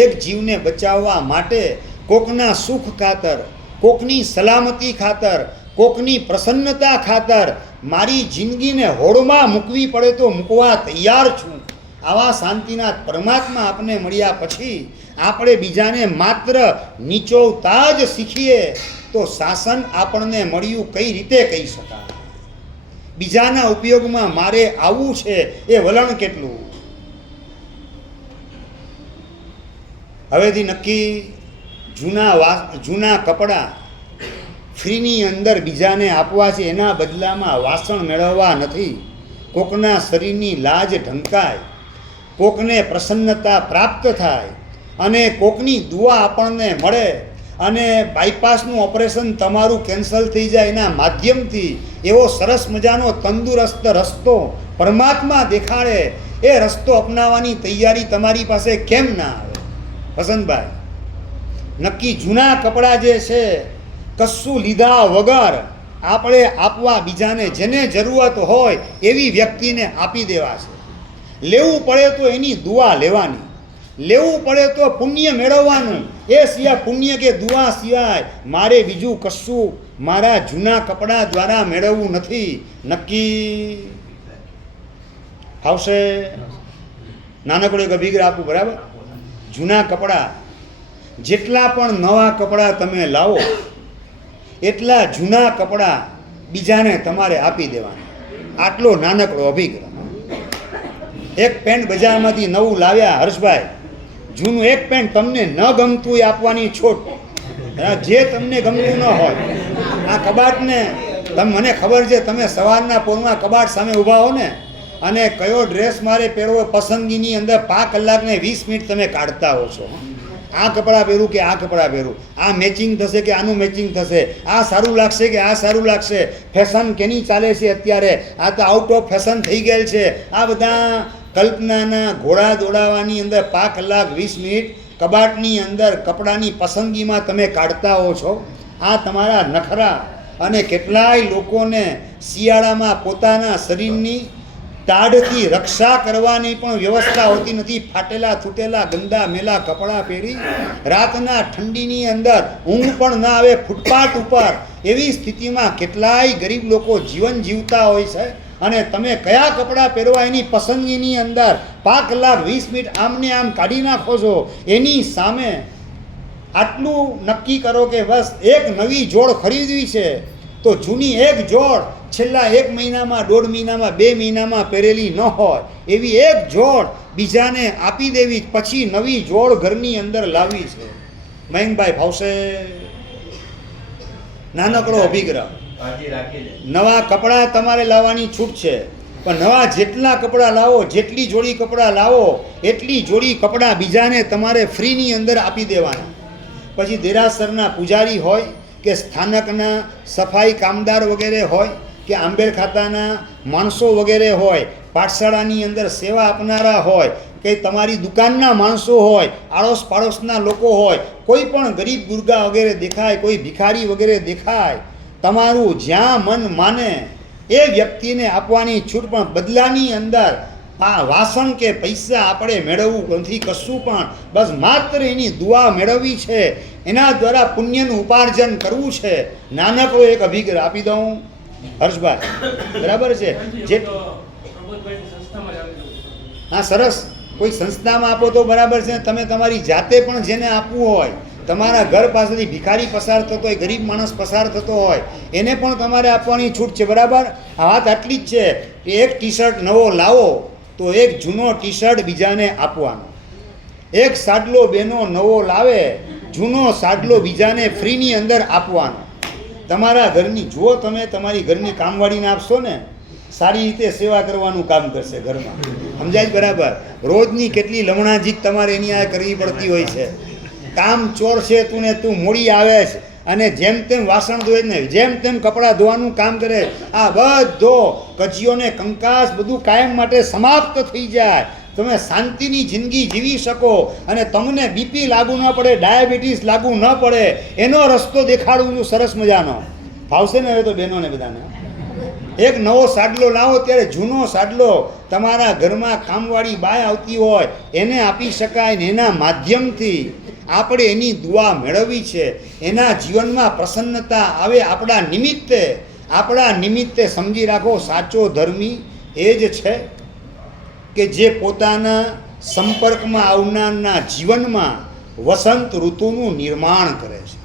એક જીવને બચાવવા માટે કોકના સુખ ખાતર, કોકની સલામતી ખાતર, કોકની પ્રસન્નતા ખાતર મારી જિંદગીને હોડમાં મૂકવી પડે તો મૂકવા તૈયાર છું. આવા શાંતિનાથ પરમાત્મા આપને મળ્યા પછી આપણે બીજાને માત્ર નીચોવતા જ શીખીએ તો શાસન આપણને મળ્યું કઈ રીતે કહી શકાય? બીજાના ઉપયોગમાં મારે આવવું છે એ વલણ કેટલું? હવેથી નક્કી જૂના કપડાં ફ્રીની અંદર બીજાને આપવા છે, એના બદલામાં વાસણ મેળવવા નથી. કોકના શરીરની લાજ ઢંકાય, કોકને પ્રસન્નતા પ્રાપ્ત થાય, અને કોકની દુઆ આપણને મળે, અને બાયપાસનું ઓપરેશન તમારું કેન્સલ થઈ જાય એના માધ્યમથી એવો સરસ મજાનો તંદુરસ્ત રસ્તો પરમાત્મા દેખાડે, એ રસ્તો અપનાવવાની તૈયારી તમારી પાસે કેમ ના આવે? વસંતભાઈ, નક્કી જૂના કપડાં જે છે કશું લીધા વગર આપણે આપવા બીજાને, જેને જરૂરત હોય એવી વ્યક્તિને આપી દેવા છે. લેવું પડે તો એની દુઆ લેવાની, લેવું પડે તો પુણ્ય મેળવવાનું. એ સિવાય પુણ્ય કે દુઆ સિવાય મારે બીજું કશું મારા જૂના કપડાં દ્વારા મેળવવું નથી. નક્કી આવશે? નાનકડો એક અભિગ્રહ આપું, બરાબર? જૂના કપડાં, જેટલા પણ નવા કપડાં તમે લાવો એટલા જૂના કપડાં બીજાને તમારે આપી દેવાના. આટલો નાનકડો અભિગ્રહ. એક પેન્ટ બજારમાંથી નવું લાવ્યા હર્ષભાઈ, જૂનું એક પેન્ટ તમને ન ગમતું એ આપવાની છોટ. જે તમને ગમતું ન હોય, આ કબાટને મને ખબર છે તમે સવારના પોરમાં કબાટ સામે ઊભા હો ને, અને કયો ડ્રેસ મારે પહેરવો પસંદગીની અંદર 5 કલાક ને 20 મિનિટ તમે કાઢતા હો છો. આ કપડાં પહેરું કે આ કપડાં પહેરું, આ મેચિંગ થશે કે આનું મેચિંગ થશે, આ સારું લાગશે કે આ સારું લાગશે, ફેશન કેની ચાલે છે અત્યારે, આ તો આઉટ ઓફ ફેશન થઈ ગયેલ છે. આ બધા કલ્પનાના ઘોડા દોડાવવાની અંદર 5 કલાક 20 મિનિટ કબાટની અંદર કપડાની પસંદગીમાં તમે કાઢતા હો છો. આ તમારા નખરા. અને કેટલાય લોકોને શિયાળામાં પોતાના શરીરની તાડથી રક્ષા કરવાની પણ વ્યવસ્થા હોતી નથી. ફાટેલા તૂટેલા ગંદા મેલા કપડાં પહેરી રાતના ઠંડીની અંદર ઊંઘ પણ ના આવે ફૂટપાથ ઉપર, એવી સ્થિતિમાં કેટલાય ગરીબ લોકો જીવન જીવતા હોય છે. અને તમે કયા કપડાં પહેરવા એની પસંદગીની અંદર 5 કલાક 20 મિનિટ આમને આમ કાઢી નાખો છો. એની સામે આટલું નક્કી કરો કે બસ એક નવી જોડ ખરીદવી છે, તો જૂની એક જોડ છેલ્લા 1 મહિનામાં, 1.5 મહિનામાં, 2 મહિનામાં પહેરેલી ન હોય એવી એક જોડ બીજાને આપી દેવી, પછી નવી જોડ ઘરની અંદર લાવવી છે. મયંકભાઈ, ભાવશે? નાનકડો અભિગ્રહ. નવા કપડાં તમારે લાવવાની છૂટ છે, પણ નવા જેટલા કપડાં લાવો, જેટલી જોડી કપડાં લાવો એટલી જોડી કપડાં બીજાને તમારે ફ્રીની અંદર આપી દેવાના. પછી દેરાસરના પૂજારી હોય કે સ્થાનકના સફાઈ કામદાર વગેરે હોય કે આંબેડ ખાતાના માણસો વગેરે હોય, પાઠશાળાની અંદર સેવા આપનારા હોય કે તમારી દુકાનના માણસો હોય, આડોશ પાડોશના લોકો હોય, કોઈ પણ ગરીબ ગુરગા વગેરે દેખાય, કોઈ ભિખારી વગેરે દેખાય, તમારું જ્યાં મન માને એ વ્યક્તિને આપવાની છૂટ. પણ બદલાની અંદર વાસણ કે પૈસા આપણે મેળવવું નથી કશું પણ, બસ માત્ર એની દુઆ મેળવવી છે, એના દ્વારા પુણ્યનું ઉપાર્જન કરવું છે. નાનકડો એક અભિગ્રહ આપી દઉં હર્ષભાઈ, બરાબર છે? જે પ્રબોધભાઈની સંસ્થામાં જ આવી જવું છે. હા, સરસ. કોઈ સંસ્થામાં આપો તો બરાબર છે. તમે તમારી જાતે પણ જેને આપવું હોય, તમારા ઘર પાસેથી ભિખારી પસાર થતો હોય, ગરીબ માણસ પસાર થતો હોય, એને પણ તમારે આપવાની છૂટ છે. બરાબર. આ વાત આટલી જ છે કે એક ટી શર્ટ નવો લાવો તો એક જૂનો ટી શર્ટ બીજાને આપવાનો. એક સાડલો બેનો નવો લાવે, જૂનો સાડલો બીજાને ફ્રીની અંદર આપવાનો. તમારા ઘરની જો તમે તમારી ઘરની કામવાળીને આપશો ને, સારી રીતે સેવા કરવાનું કામ કરશે ઘરમાં. સમજાય જ? બરાબર. રોજની કેટલી લમણાજીત તમારે એની આ કરવી પડતી હોય છે. કામ ચોર છે તું ને, તું મોડી આવે છે અને જેમ તેમ વાસણ ધોય ને જેમ તેમ કપડાં ધોવાનું કામ કરે. આ બધો કજિયો ને કંકાસ બધું કાયમ માટે સમાપ્ત થઈ જાય. તમે શાંતિની જિંદગી જીવી શકો અને તમને બીપી લાગુ ન પડે, ડાયાબિટીસ લાગુ ન પડે, એનો રસ્તો દેખાડું છું સરસ મજાનો. ફાવશે ને હવે તો બહેનોને બધાને? એક નવો સાડલો લાવો ત્યારે જૂનો સાડલો તમારા ઘરમાં કામવાળી બાય આવતી હોય એને આપી શકાય ને એના માધ્યમથી આપણે એની દુઆ મેળવવી છે. એના જીવનમાં પ્રસન્નતા આવે આપણા નિમિત્તે સમજી રાખો. સાચો ધર્મી એ જ છે કે જે પોતાના સંપર્કમાં આવનારના જીવનમાં વસંત ઋતુનું નિર્માણ કરે છે.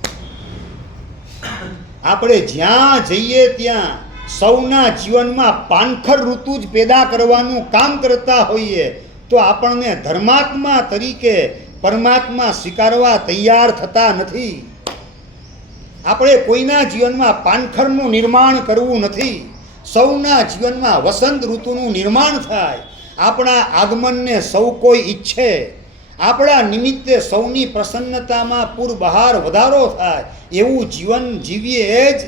આપણે જ્યાં જઈએ ત્યાં સૌના જીવનમાં પાનખર ઋતુ જ પેદા કરવાનું કામ કરતા હોઈએ તો આપણને ધર્માત્મા તરીકે પરમાત્મા સ્વીકારવા તૈયાર થતા નથી. આપણે કોઈના જીવનમાં પાનખરનું નિર્માણ કરવું નથી. સૌના જીવનમાં વસંત ઋતુનું નિર્માણ થાય. આપણા આગમનને સૌ કોઈ ઈચ્છે. આપણા નિમિત્તે સૌની પ્રસન્નતામાં પૂરબહાર વધારો થાય એવું જીવન જીવીએ. એ જ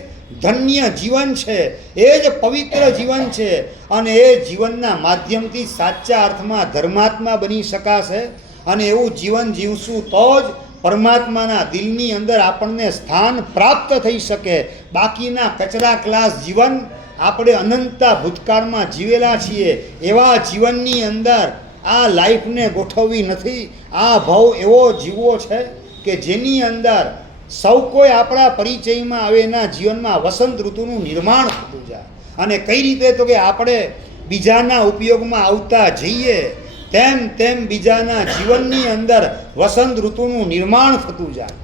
ધન્ય જીવન છે, એ જ પવિત્ર જીવન છે અને એ જીવનના માધ્યમથી સાચા અર્થમાં ધર્માત્મા બની શકાશે. અને એવું જીવન જીવશું તો જ પરમાત્માના દિલની અંદર આપણને સ્થાન પ્રાપ્ત થઈ શકે. બાકીના કચરા ક્લાસ જીવન આપણે અનંતા ભૂતકાળમાં જીવેલા છીએ એવા જીવનની અંદર આ લાઈફને ગોઠવવી નથી. આ ભાવ એવો જીવવો છે કે જેની અંદર સૌ કોઈ આપણા પરિચયમાં આવે, એના જીવનમાં વસંત ઋતુનું નિર્માણ થતું જાય. અને કઈ રીતે? તો કે આપણે બીજાના ઉપયોગમાં આવતા જઈએ તેમ તેમ બીજાના જીવનની અંદર વસંત ઋતુનું નિર્માણ થતું જાય.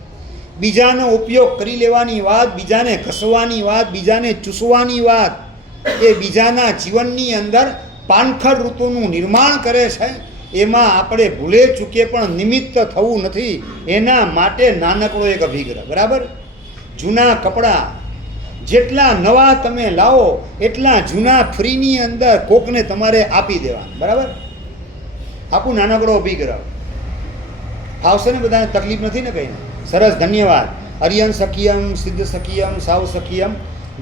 બીજાનો ઉપયોગ કરી લેવાની વાત, બીજાને ઘસવાની વાત, બીજાને ચૂસવાની વાત એ બીજાના જીવનની અંદર પાનખર ઋતુનું નિર્માણ કરે છે. એમાં આપણે ભૂલે ચૂકે પણ નિમિત્ત થવું નથી. એના માટે નાનકડો એક અભિગ્રહ. બરાબર. જૂના કપડાં જેટલા નવા તમે લાવો એટલા જૂના ફ્રીની અંદર કોકને તમારે આપી દેવાના. બરાબર. આપું નાનકડો અભિગ્રહ. આવશે ને? બધાને તકલીફ નથી ને કંઈ? સરસ. ધન્યવાદ. અરિયન સખિયમ સિદ્ધ સખિયમ સાવ સખિયમ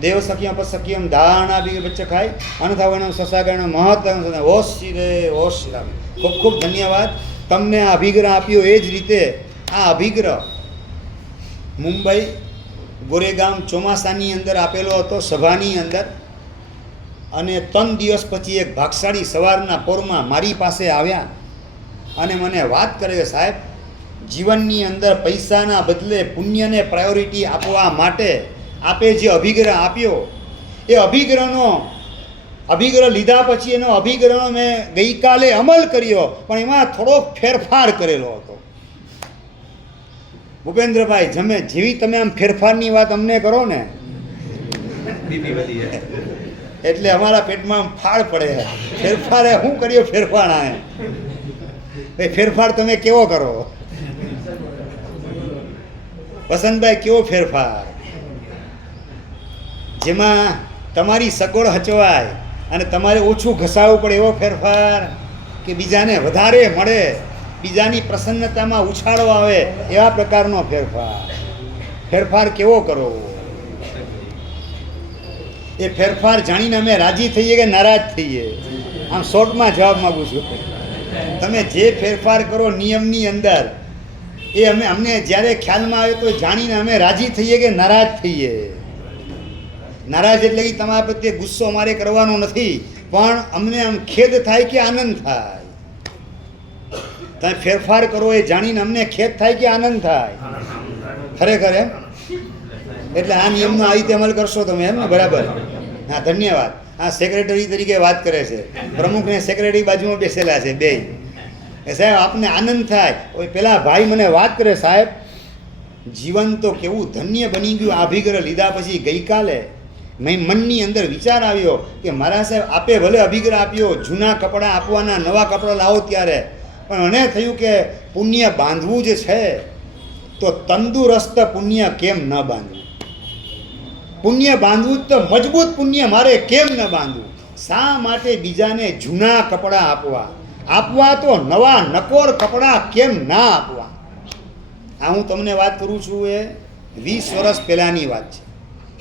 દેવ સખિયમ અપસખિયમ ધારણા બી બચ્ચે ખાય અનથાવણ સસાગણ મહત્વ ઓશ શ્રી ઓશ શ્રી રામ. ખૂબ ખૂબ ધન્યવાદ. તમને આ અભિગ્રહ આપ્યો એ જ રીતે આ અભિગ્રહ મુંબઈ ગોરેગામ ચોમાસાની અંદર આપેલો હતો, સભાની અંદર. અને 3 દિવસ પછી એક ભાગશાળી સવારના પોરમાં મારી પાસે આવ્યા અને મને વાત કરે કે સાહેબ, જીવનની અંદર પૈસાના બદલે પુણ્યને પ્રાયોરિટી આપવા માટે આપે જે અભિગ્રહ આપ્યો એ અભિગ્રહ લીધા પછી એનો અભિગ્રહનો મેં ગઈકાલે અમલ કર્યો પણ એમાં થોડોક ફેરફાર કરેલો હતો. ભૂપેન્દ્રભાઈ, જેવી તમે આમ ફેરફારની વાત અમને કરો ને બીપી વધી જાય. એટલે અમારા પેટમાં ફાળ પડે. ફેરફારે શું કર્યો? ફેરફાર આ ફેરફાર તમે કેવો કરો વસંતભાઈ? કેવો ફેરફાર? જેમાં તમારી સગવડ હચવાય અને તમારે ઓછું ઘસાવવું પડે એવો ફેરફાર, કે બીજાને વધારે મળે, બીજાની પ્રસન્નતામાં ઉછાળો આવે એવા પ્રકારનો ફેરફાર. ફેરફાર કેવો કરો? એ ફેરફાર જાણીને અમે રાજી થઈએ કે નારાજ થઈએ? આમ શોર્ટમાં જવાબ માગું છું. તમે જે ફેરફાર કરો નિયમની અંદર એ અમને જ્યારે ખ્યાલમાં આવે તો જાણીને અમે રાજી થઈએ કે નારાજ થઈએ? નારાજ એટલે કે તમારા પ્રત્યે ગુસ્સો અમારે કરવાનો નથી, પણ અમને આમ ખેદ થાય કે આનંદ થાય? તમે ફેરફાર કરો એ જાણીને અમને ખેદ થાય કે આનંદ થાય? ખરેખર એમ? એટલે આ નિયમનો આ રીતે અમલ કરશો તમે, એમ ને? બરાબર. હા, ધન્યવાદ. આ સેક્રેટરી તરીકે વાત કરે છે, પ્રમુખને સેક્રેટરી બાજુમાં બેસેલા છે બે. સાહેબ આપને આનંદ થાય. પેલા ભાઈ મને વાત કરે, સાહેબ જીવન તો કેવું ધન્ય બની ગયું અભિગ્રહ લીધા પછી. ગઈકાલે મનની અંદર વિચાર આવ્યો કે મારા સાહેબ આપે ભલે અભિગ્રહ આપ્યો, જૂના કપડાં આપવાના, નવા કપડાં લાવો ત્યારે, પણ મને થયું કે પુણ્ય બાંધવું જ છે તો તંદુરસ્ત પુણ્ય કેમ ન બાંધવું? પુણ્ય બાંધવું જ તો મજબૂત પુણ્ય મારે કેમ ન બાંધવું? શા માટે બીજાને જૂના કપડાં આપવા તો નવા નકોર કપડાં કેમ ના આપવા? આ હું તમને વાત કરું છું એ 20 વર્ષ પહેલાંની વાત છે.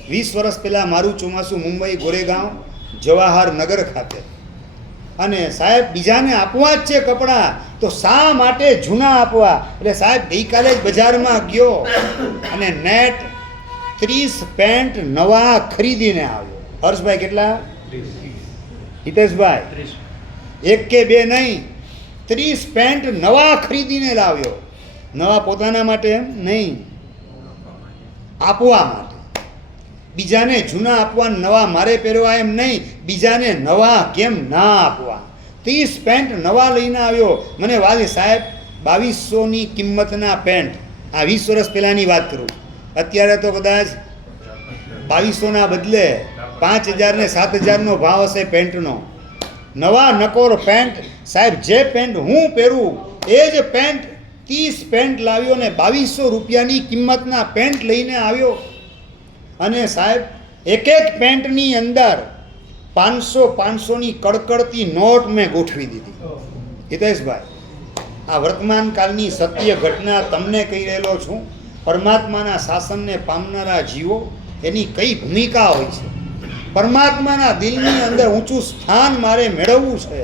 20 વર્ષ પહેલાં મારું ચોમાસું મુંબઈ ગોરેગાંવ જવાહરનગર ખાતે, અને સાહેબ બીજાને આપવા જ છે કપડાં તો શા માટે જૂના આપવા? એટલે સાહેબ ગઈકાલે જ બજારમાં ગયો અને નેટ 30 પેન્ટ નવા ખરીદીને આવ્યો. હર્ષભાઈ કેટલા? હિતેશભાઈ? એક કે બે નહીં, 30 પેન્ટ નવા ખરીદીને લાવ્યો. નવા પોતાના માટે એમ નહીં, આપવા માટે. બીજાને જૂના આપવા, નવા મારે પહેરવા એમ નહીં, બીજાને નવા કેમ ના આપવા? 30 પેન્ટ નવા લઈને આવ્યો. મને વાલી સાહેબ 2200ની કિંમતના પેન્ટ, આ 20 વર્ષ પહેલાંની વાત કરું. અત્યારે તો કદાચ 2200ના બદલે 5000 ને 7000નો ભાવ હશે પેન્ટનો. નવા નકોર પેન્ટ. સાહેબ જે પેન્ટ હું પહેરું એ જ પેન્ટ 30 પેન્ટ લાવ્યો ને 2200 રૂપિયાની કિંમતના પેન્ટ લઈને આવ્યો. અને સાહેબ એક એક પેન્ટની અંદર 500ની કડકડતી નોટ મેં ગોઠવી દીધી. હિતેશભાઈ, આ વર્તમાન કાળની સત્ય ઘટના તમને કહી રહેલો છું. પરમાત્માના શાસનને પામનારા જીવો એની કઈ ભૂમિકા હોય છે. પરમાત્માના દિલની અંદર ઊંચું સ્થાન મારે મેળવવું છે.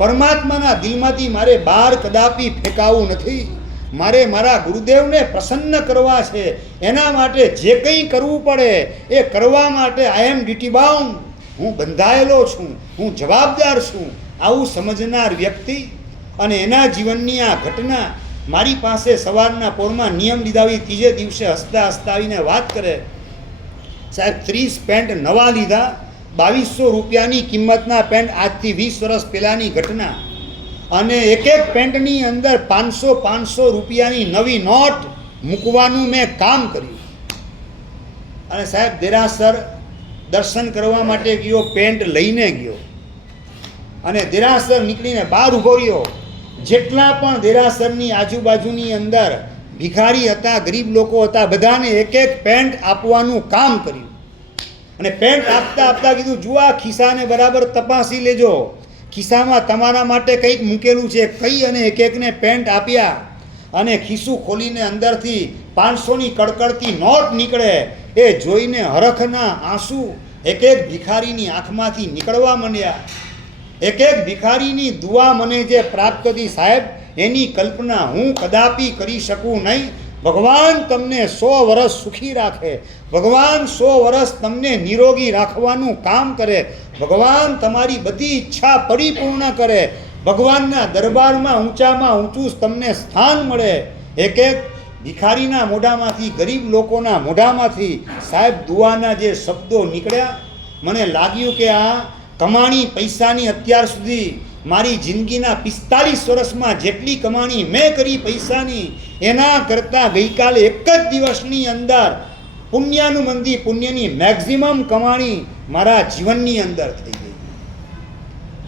પરમાત્માના દિલમાંથી મારે બહાર કદાપી ફેંકાવું નથી. મારે મારા ગુરુદેવને પ્રસન્ન કરવા છે. એના માટે જે કંઈ કરવું પડે એ કરવા માટે આઈ એમ ડ્યુટી બાઉન્ડ. હું બંધાયેલો છું, હું જવાબદાર છું. આવું સમજનાર વ્યક્તિ અને એના જીવનની આ ઘટના મારી પાસે સવારના પોરમાં નિયમ લીધાવી ત્રીજે દિવસે હસતા હસતા આવીને વાત કરે, સાહેબ 30 પેન્ટ નવા લીધા, 2200 રૂપિયાની કિંમતના પેન્ટ, આજથી 20 વર્ષ પહેલાંની ઘટના. અને એક એક પેન્ટની અંદર 500 રૂપિયાની નવી નોટ મૂકવાનું મેં કામ કર્યું. અને સાહેબ દેરાસર દર્શન કરવા માટે ગયો, પેન્ટ લઈને ગયો અને દેરાસર નીકળીને બહાર ઊભો રહ્યો. જેટલા પણ દેરાસરની આજુબાજુની અંદર ભિખારી હતા, ગરીબ લોકો હતા, બધાને એક એક પેન્ટ આપવાનું કામ કર્યું. અને પેન્ટ આપતા આપતા કીધું, જુઓ આ ખિસ્સાને બરાબર તપાસી લેજો, ખિસ્સામાં તમારા માટે કંઈક મૂકેલું છે. કઈ અને એક એકને પેન્ટ આપ્યા. અને ખિસ્સું ખોલીને અંદરથી 500ની કડકડતી નોટ નીકળે. એ જોઈને હરખના આંસુ એક એક ભિખારીની આંખમાંથી નીકળવા માંડ્યા. એક એક ભિખારીની દુઆ મને જે પ્રાપ્ત થતી સાહેબ, એની કલ્પના હું કદાપી કરી શકું નહીં. ભગવાન તમને 100 વર્ષ સુખી રાખે. ભગવાન 100 વર્ષ તમને નિરોગી રાખવાનું કામ કરે. ભગવાન તમારી બધી ઈચ્છા પરિપૂર્ણ કરે. ભગવાનના દરબારમાં ઊંચામાં ઊંચું તમને સ્થાન મળે. એક એક ભિખારીના મોઢામાંથી, ગરીબ લોકોના મોઢામાંથી સાહેબ દુઆના જે શબ્દો નીકળ્યા, મને લાગ્યું કે આ કમાણી પૈસાની અત્યાર સુધી મારી જિંદગીના 45 વર્ષમાં જેટલી કમાણી મેં કરી પૈસાની, એના કરતાં ગઈકાલે એક જ દિવસની અંદર પુણ્યાનુબંધી પુણ્યની મેક્ઝિમમ કમાણી મારા જીવનની અંદર થઈ ગઈ.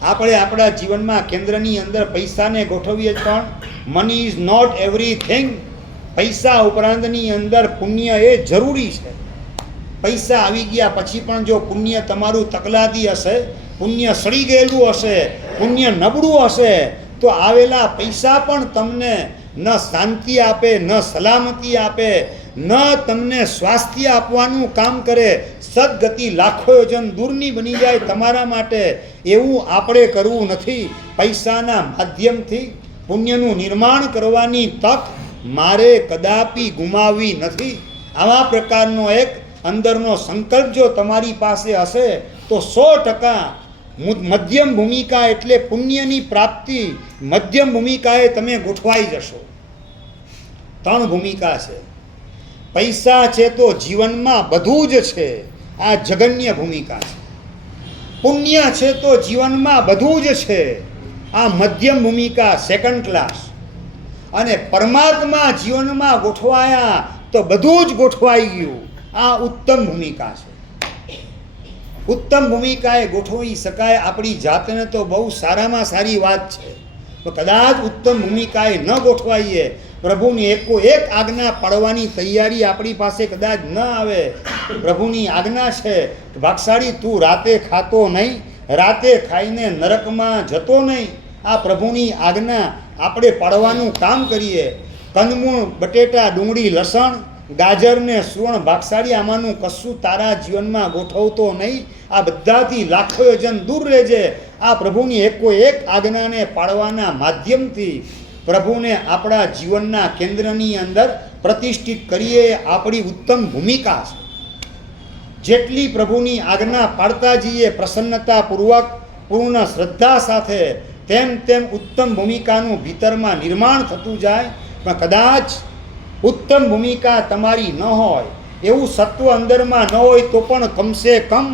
આપણે આપણા જીવનમાં કેન્દ્રની અંદર પૈસાને ગોઠવીએ, પણ મની ઇઝ નોટ એવરીથિંગ. પૈસા ઉપરાંતની અંદર પુણ્ય એ જરૂરી છે. પૈસા આવી ગયા પછી પણ જો પુણ્ય તમારું તકલાદી હશે, પુણ્ય સડી ગયેલું હશે, પુણ્ય નબળું હશે, તો આવેલા પૈસા પણ તમને ન શાંતિ આપે, ન સલામતી આપે, ન તમને સ્વાસ્થ્ય આપવાનું કામ કરે. સદગતિ લાખો યોજન દૂરની બની જાય તમારા માટે. એવું આપણે કરવું નથી. પૈસાના માધ્યમથી પુણ્યનું નિર્માણ કરવાની તક મારે કદાપી ગુમાવવી નથી. આવા પ્રકારનો એક અંદરનો સંકલ્પ જો તમારી પાસે હશે તો 100% મધ્યમ ભૂમિકા એટલે પુણ્યની પ્રાપ્તિ, મધ્યમ ભૂમિકાએ તમે ગોઠવાઈ જશો. 3 ભૂમિકા છે. પૈસા છે તો જીવનમાં બધું જ છે, આ જગન્ય ભૂમિકા છે. પુણ્ય છે તો જીવનમાં બધું જ છે, આ મધ્યમ ભૂમિકા સેકન્ડ ક્લાસ, અને પરમાત્મા જીવનમાં ગોઠવાયા તો બધું જ ગોઠવાઈ ગયું, આ ઉત્તમ ભૂમિકા છે. ઉત્તમ ભૂમિકાએ ગોઠવી શકાય આપણી જાતને તો બહુ સારામાં સારી વાત છે, તો કદાચ ઉત્તમ ભૂમિકાએ ન ગોઠવાઈએ, પ્રભુની એક આજ્ઞા પાડવાની તૈયારી આપણી પાસે કદાચ ન આવે. પ્રભુની આજ્ઞા છે કે ભાગશાળી તું રાતે ખાતો નહીં, રાતે ખાઈને નરકમાં જતો નહીં. આ પ્રભુની આજ્ઞા આપણે પાડવાનું કામ કરીએ. કંદમૂળ, બટેટા, ડુંગળી, લસણ, ગાજર ને સુવર્ણ ભાગશાળી આમાંનું કશું તારા જીવનમાં ગોઠવતો નહીં. આ બધાથી લાખો યોજન દૂર રહેજે. આ પ્રભુની એક આજ્ઞાને પાડવાના માધ્યમથી પ્રભુને આપણા જીવનના કેન્દ્રની અંદર પ્રતિષ્ઠિત કરીએ. આપણી ઉત્તમ ભૂમિકા છે. જેટલી પ્રભુની આજ્ઞા પાડતા જઈએ પ્રસન્નતાપૂર્વક, પૂર્ણ શ્રદ્ધા સાથે, તેમ તેમ ઉત્તમ ભૂમિકાનું ભીતરમાં નિર્માણ થતું જાય. પણ કદાચ ઉત્તમ ભૂમિકા તમારી ન હોય, એવું સત્વ અંદરમાં ન હોય, તો પણ કમસે કમ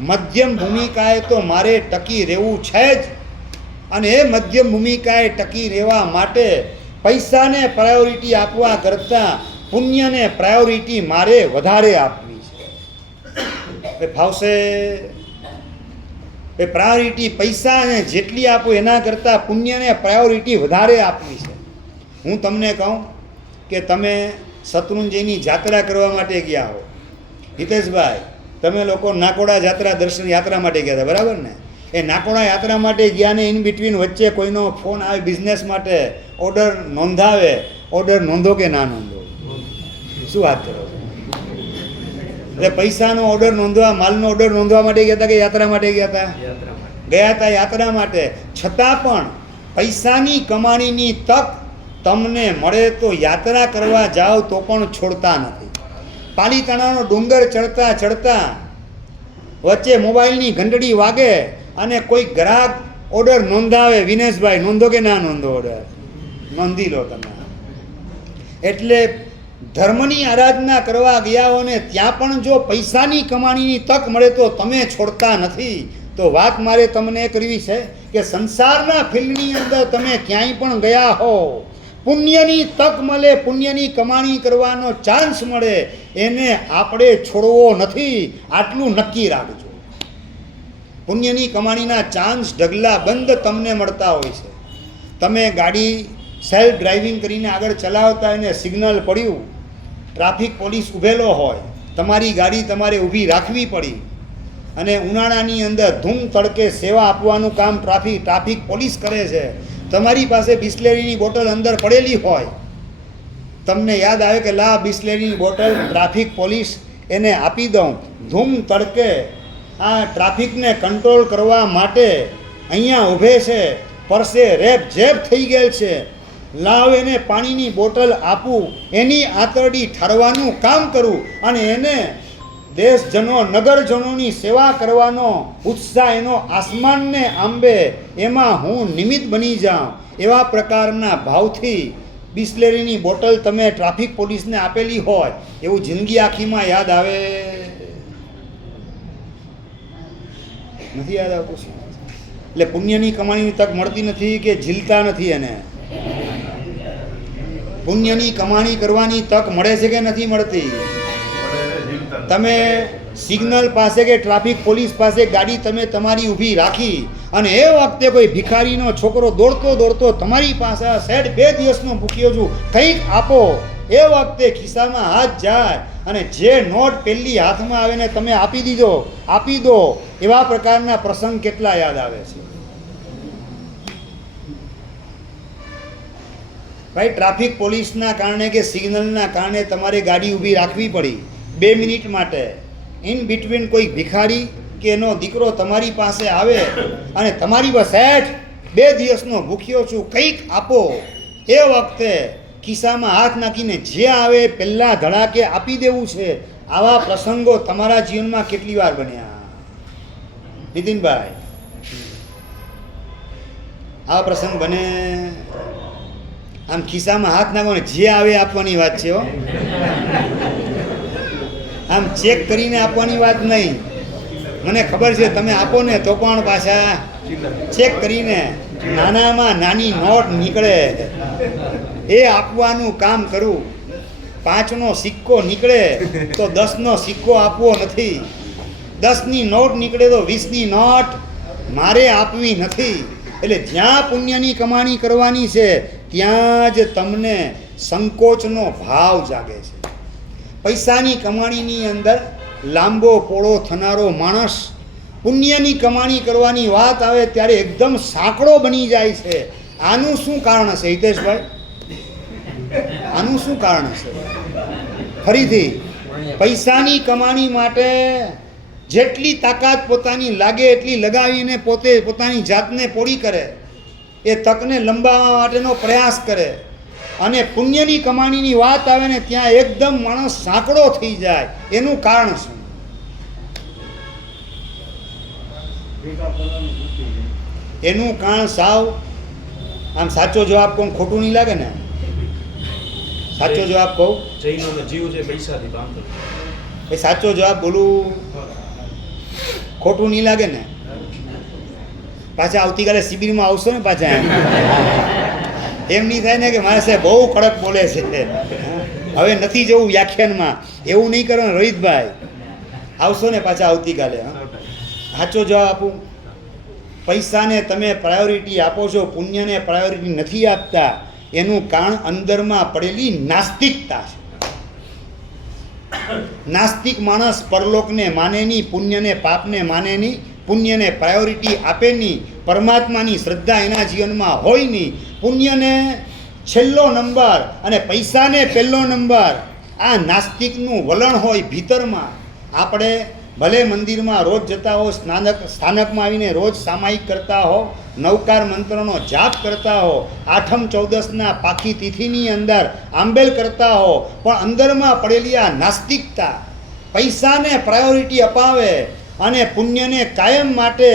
મધ્યમ ભૂમિકાએ તો મારે ટકી રહેવું છે જ. અને એ મધ્યમ ભૂમિકાએ ટકી રહેવા માટે પૈસાને પ્રાયોરિટી આપવા કરતાં પુણ્યને પ્રાયોરિટી મારે વધારે આપવી છે. ફાવશે એ પ્રાયોરિટી પૈસાને જેટલી આપો એના કરતાં પુણ્યને પ્રાયોરિટી વધારે આપવી છે. હું તમને કહું કે તમે શત્રુંજયની જાત્રા કરવા માટે ગયા હો, હિતેશભાઈ, તમે લોકો નાકોડા જાત્રા દર્શન યાત્રા માટે ગયા હતા, બરાબર ને? એ નાકોડા યાત્રા માટે ગયા ને ઇન બિટવીન વચ્ચે કોઈનો ફોન આવે બિઝનેસ માટે, ઓર્ડર નોંધાવે, ઓર્ડર નોંધો કે ના નોંધો? શું વાત કરો છો? એટલે પૈસાનો ઓર્ડર નોંધવા, માલનો ઓર્ડર નોંધવા માટે ગયા હતા કે યાત્રા માટે ગયા હતા? ગયા હતા યાત્રા માટે. છતાં પણ પૈસાની કમાણીની તક તમને મળે તો યાત્રા કરવા જાઓ તો પણ છોડતા નથી. પાલીતાણાનો ડુંગર ચડતા ચડતા વચ્ચે મોબાઈલની ઘંટડી વાગે અને કોઈ ગ્રાહક ઓર્ડર નોંધાવે, વિનેશભાઈ નોંધો કે ના નોંધો? ઓર્ડર નોંધી લો તમે. એટલે ધર્મની આરાધના કરવા ગયા હો ને ત્યાં પણ જો પૈસાની કમાણીની તક મળે તો તમે છોડતા નથી. તો વાત મારે તમને કરવી છે કે સંસારના ફિલ્ડની અંદર તમે ક્યાંય પણ ગયા હો, પુણ્યની તક મળે, પુણ્યની કમાણી કરવાનો ચાન્સ મળે, એને આપણે છોડવો નથી. આટલું નક્કી રાખજો. પુણ્યની કમાણીના ચાન્સ ઢગલા બંધ તમને મળતા હોય છે. તમે ગાડી સેલ્ફ ડ્રાઇવિંગ કરીને આગળ ચલાવતા એને સિગ્નલ પડ્યું, ટ્રાફિક પોલીસ ઊભેલો હોય, તમારી ગાડી તમારે ઊભી રાખવી પડી, અને ઉનાળાની અંદર ધૂમ તડકે સેવા આપવાનું કામ ટ્રાફિક પોલીસ કરે છે. તમારી પાસે બિસ્લેરીની બોટલ અંદર પડેલી હોય, તમને યાદ આવે કે લા બિસ્લેરીની બોટલ ટ્રાફિક પોલીસ એને આપી દઉં. ધૂમ તડકે આ ટ્રાફિકને કંટ્રોલ કરવા માટે અહીંયા ઊભે છે, પરસે રેપ જેપ થઈ ગયેલ છે, લાવ એને પાણીની બોટલ આપું, એની આંતરડી ઠારવાનું કામ કરું, અને એને દેશજનો, નગરજનોની સેવા કરવાનો ઉત્સાહ એનો આસમાનને આંબે, એમાં હું નિમિત્ત બની જાઉં. એવા પ્રકારના ભાવથી બિસ્લેરીની બોટલ તમે ટ્રાફિક પોલીસને આપેલી હોય, એવું જિંદગી આખીમાં યાદ આવે નથી? યાદ આવતું છે. એટલે પુણ્યની કમાણીની તક મળતી નથી કે ઝીલતા નથી? એને પુણ્યની કમાણી કરવાની તક મળે છે કે નથી મળતી? તમે સિગ્નલ પાસે કે ટ્રાફિક પોલીસ પાસે ગાડી તમે તમારી ઊભી રાખી, અને એ વખતે કોઈ ભિખારીનો છોકરો દોડતો દોડતો તમારી પાસે સેટ 2 દિવસનો ભૂખ્યો છું, કંઈક આપો. એ વખતે ખિસ્સામાં હાથ જાય અને જે નોટ પહેલી હાથમાં આવે ને તમે આપી દો. એવા પ્રકારના પ્રસંગ કેટલા યાદ આવે છે ભાઈ? ટ્રાફિક પોલીસના કારણે કે સિગ્નલના કારણે તમારે ગાડી ઊભી રાખવી પડી 2 મિનિટ માટે. ઇન બિટવીન કોઈ ભિખારી કે એનો દીકરો તમારી પાસે આવે અને તમારી પાસે 2 દિવસનો ભૂખ્યો છું, કંઈક આપો. એ વખતે ખિસ્સામાં હાથ નાખીને જે આવે પહેલાં ધડાકે આપી દેવું છે. આવા પ્રસંગો તમારા જીવનમાં કેટલી વાર બન્યા નીતિનભાઈ? આવા પ્રસંગ બને? આમ ખિસ્સામાં હાથ નાખો ને જે આવે આપવાની વાત છે હો. આમ ચેક કરીને આપવાની વાત નહીં. મને ખબર છે તમે આપો ને તો પણ પાછા ચેક કરીને નાનામાં નાની નોટ નીકળે એ આપવાનું કામ કરું. 5નો સિક્કો નીકળે તો 10નો સિક્કો આપવો નથી. 10ની નોટ નીકળે તો 20ની નોટ મારે આપવી નથી. એટલે જ્યાં પુણ્યની કમાણી કરવાની છે ત્યાં જ તમને સંકોચનો ભાવ જાગે છે. પૈસાની કમાણીની અંદર લાંબો પોળો થનારો માણસ પુણ્યની કમાણી કરવાની વાત આવે ત્યારે એકદમ સાંકડો બની જાય છે. આનું શું કારણ હશે હિતેશભાઈ? આનું શું કારણ હશે? ફરીથી પૈસાની કમાણી માટે જેટલી તાકાત પોતાની લાગે એટલી લગાવીને પોતે પોતાની જાતને પોળી કરે, એ તકને લંબાવવા માટેનો પ્રયાસ કરે, અને પુણ્યની કમાણીની વાત આવે ને ત્યાં એકદમ માણસ સાંકડો થઈ જાય. એનું કારણ શું? એનું કારણ સાવ આમ સાચો જવાબ કહું ખોટું નહીં લાગે ને? સાચો જવાબ કહું જૈનોનો જીવ છે પૈસાથી બાંધો. એ સાચો જવાબ બોલું ખોટું નહીં લાગે ને? પાછા આવતીકાલે શિબિરમાં આવશો ને પાછા એમ નહીં થાય ને કે મારે સાહેબ બહુ કડક બોલે છે, હવે નથી જવું વ્યાખ્યાનમાં, એવું નહીં કરવાનું. રોહિતભાઈ આવશો ને પાછા આવતીકાલે? સાચો જવાબ આપું, પૈસાને તમે પ્રાયોરિટી આપો છો, પુણ્યને પ્રાયોરિટી નથી આપતા. એનું કારણ અંદરમાં પડેલી નાસ્તિકતા છે. નાસ્તિક માણસ પરલોકને માને નહીં, પુણ્યને પાપને માને નહીં, પુણ્યને પ્રાયોરિટી આપે નહીં, પરમાત્માની શ્રદ્ધા એના જીવનમાં હોય નહીં. પુણ્યને છેલ્લો નંબર અને પૈસાને પહેલો નંબર, આ નાસ્તિકનું વલણ હોય ભીતરમાં. આપણે ભલે મંદિરમાં રોજ જતા હો, સ્થાનકમાં આવીને રોજ સામાયિક કરતા હો, નવકાર મંત્રનો જાપ કરતા હો, 8મ 14ના પાખી તિથિની અંદર આંબેલ કરતા હો, પણ અંદરમાં પડેલી આ નાસ્તિકતા પૈસાને પ્રાયોરિટી અપાવે અને પુણ્યને કાયમ માટે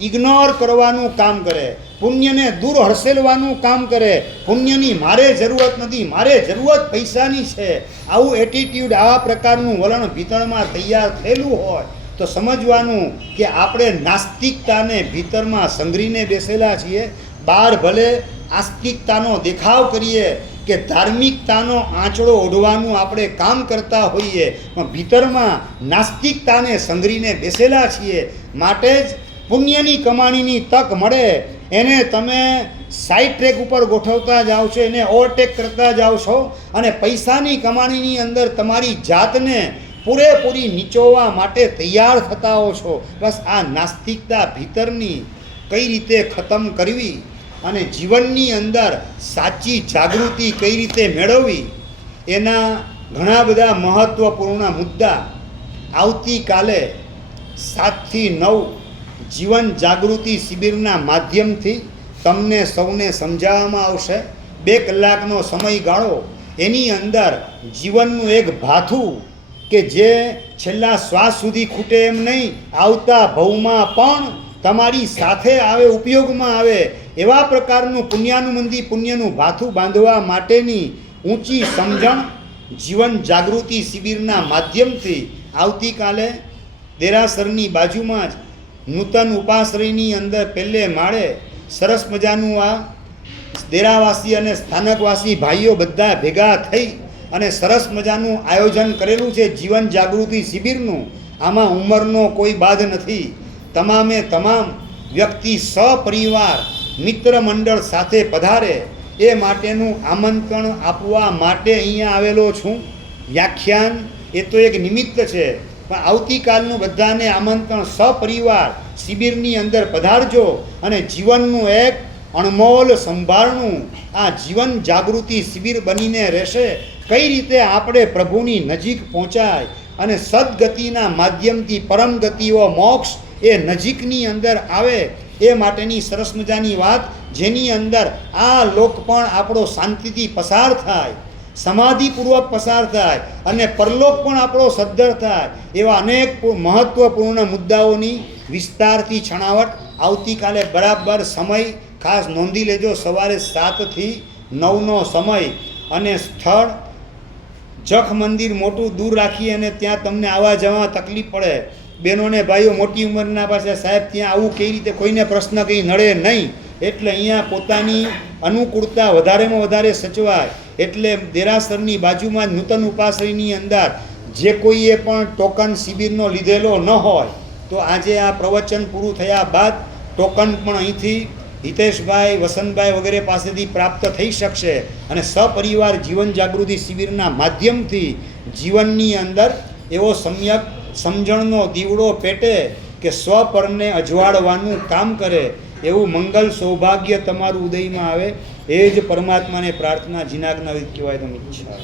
ઇગ્નોર કરવાનું કામ કરે, પુણ્યને દૂર હડસેલવાનું કામ કરે. પુણ્યની મારે જરૂરત નથી, મારે જરૂરત પૈસાની છે. આવું એટીટ્યૂડ, આવા પ્રકારનું વલણ ભીતરમાં તૈયાર થયેલું હોય તો સમજવાનું કે આપણે નાસ્તિકતાને ભીતરમાં સંઘરીને બેસેલા છીએ. બહાર ભલે આસ્તિકતાનો દેખાવ કરીએ કે ધાર્મિકતાનો આંચળો ઓઢવાનું આપણે કામ કરતા હોઈએ, પણ ભીતરમાં નાસ્તિકતાને સંઘરીને બેસેલા છીએ. માટે જ પુણ્યની કમાણીની તક મળે એને તમે સાઈડ ટ્રેક ઉપર ગોઠવતા જાઓ છો, એને ઓવરટેક કરતા જાઓ છો, અને પૈસાની કમાણીની અંદર તમારી જાતને પૂરેપૂરી નીચોવવા માટે તૈયાર થતા હો છો. બસ આ નાસ્તિકતા ભીતરની કઈ રીતે ખતમ કરવી અને જીવનની અંદર સાચી જાગૃતિ કઈ રીતે મેળવવી, એના ઘણા બધા મહત્ત્વપૂર્ણ મુદ્દા આવતીકાલે 7 થી 9 જીવન જાગૃતિ શિબિરના માધ્યમથી તમને સૌને સમજાવવામાં આવશે. 2 કલાકનો સમયગાળો, એની અંદર જીવનનું એક ભાથું કે જે છેલ્લા શ્વાસ સુધી ખૂટે એમ નહીં, આવતા ભવમાં પણ તમારી સાથે આવે, ઉપયોગમાં આવે એવા પ્રકારનું પુણ્યાનુબંધી પુણ્યનું ભાથું બાંધવા માટેની ઊંચી સમજણ જીવન જાગૃતિ શિબિરના માધ્યમથી આવતીકાલે દેરાસરની બાજુમાં જ નૂતન ઉપાશ્રયની અંદર પહેલે માળે સરસ મજાનું આ દેરાવાસી અને સ્થાનકવાસી ભાઈઓ બધા ભેગા થઈ અને સરસ મજાનું આયોજન કરેલું છે જીવન જાગૃતિ શિબિરનું. આમાં ઉંમરનો કોઈ બાદ નથી. તમામે તમામ વ્યક્તિ સપરિવાર મિત્ર મંડળ સાથે પધારે એ માટેનું આમંત્રણ આપવા માટે અહીંયા આવેલો છું. વ્યાખ્યાન એ તો એક નિમિત્ત છે, પણ આવતીકાલનું બધાને આમંત્રણ સપરિવાર શિબિરની અંદર પધારજો અને જીવનનું એક અણમોલ સંભાળનું આ જીવન જાગૃતિ શિબિર બનીને રહેશે. કઈ રીતે આપણે પ્રભુની નજીક પહોંચાય અને સદગતિના માધ્યમથી પરમ ગતિઓ મોક્ષ એ નજીકની અંદર આવે એ માટેની સરસ મજાની વાત, જેની અંદર આ લોક પણ આપણો શાંતિથી પસાર થાય, સમાધિપૂર્વક પસાર થાય અને પરલોક પણ આપણો સદ્ધર થાય, એવા અનેક મહત્ત્વપૂર્ણ મુદ્દાઓની વિસ્તારથી છણાવટ આવતીકાલે બરાબર સમય ખાસ નોંધી લેજો. સવારે 7 થી 9નો સમય અને સ્થળ જખ મંદિર મોટું દૂર રાખી અને ત્યાં તમને આવવા જવા તકલીફ પડે બહેનોને ભાઈઓ મોટી ઉંમરના પાસે સાહેબ ત્યાં આવું કઈ રીતે કોઈને પ્રશ્ન કંઈ નડે નહીં, એટલે અહીંયા પોતાની અનુકૂળતા વધારેમાં વધારે સચવાય. એટલે દેરાસરની બાજુમાં જ નૂતન ઉપાશ્રયની અંદર જે કોઈએ પણ ટોકન શિબિરનો લીધેલો ન હોય તો આજે આ પ્રવચન પૂરું થયા બાદ ટોકન પણ અહીંથી હિતેશભાઈ, વસંતભાઈ વગેરે પાસેથી પ્રાપ્ત થઈ શકશે અને સપરિવાર જીવન જાગૃતિ શિબિરના માધ્યમથી જીવનની અંદર એવો સમ્યક સમજણનો દીવડો પેટે કે સ્વપરને અજવાળવાનું કામ કરે એવું મંગલ સૌભાગ્ય તમારું ઉદયમાં આવે. એ જ પરમાત્માને પ્રાર્થના જીનાજ્ઞા કહેવાય તો ઈચ્છા.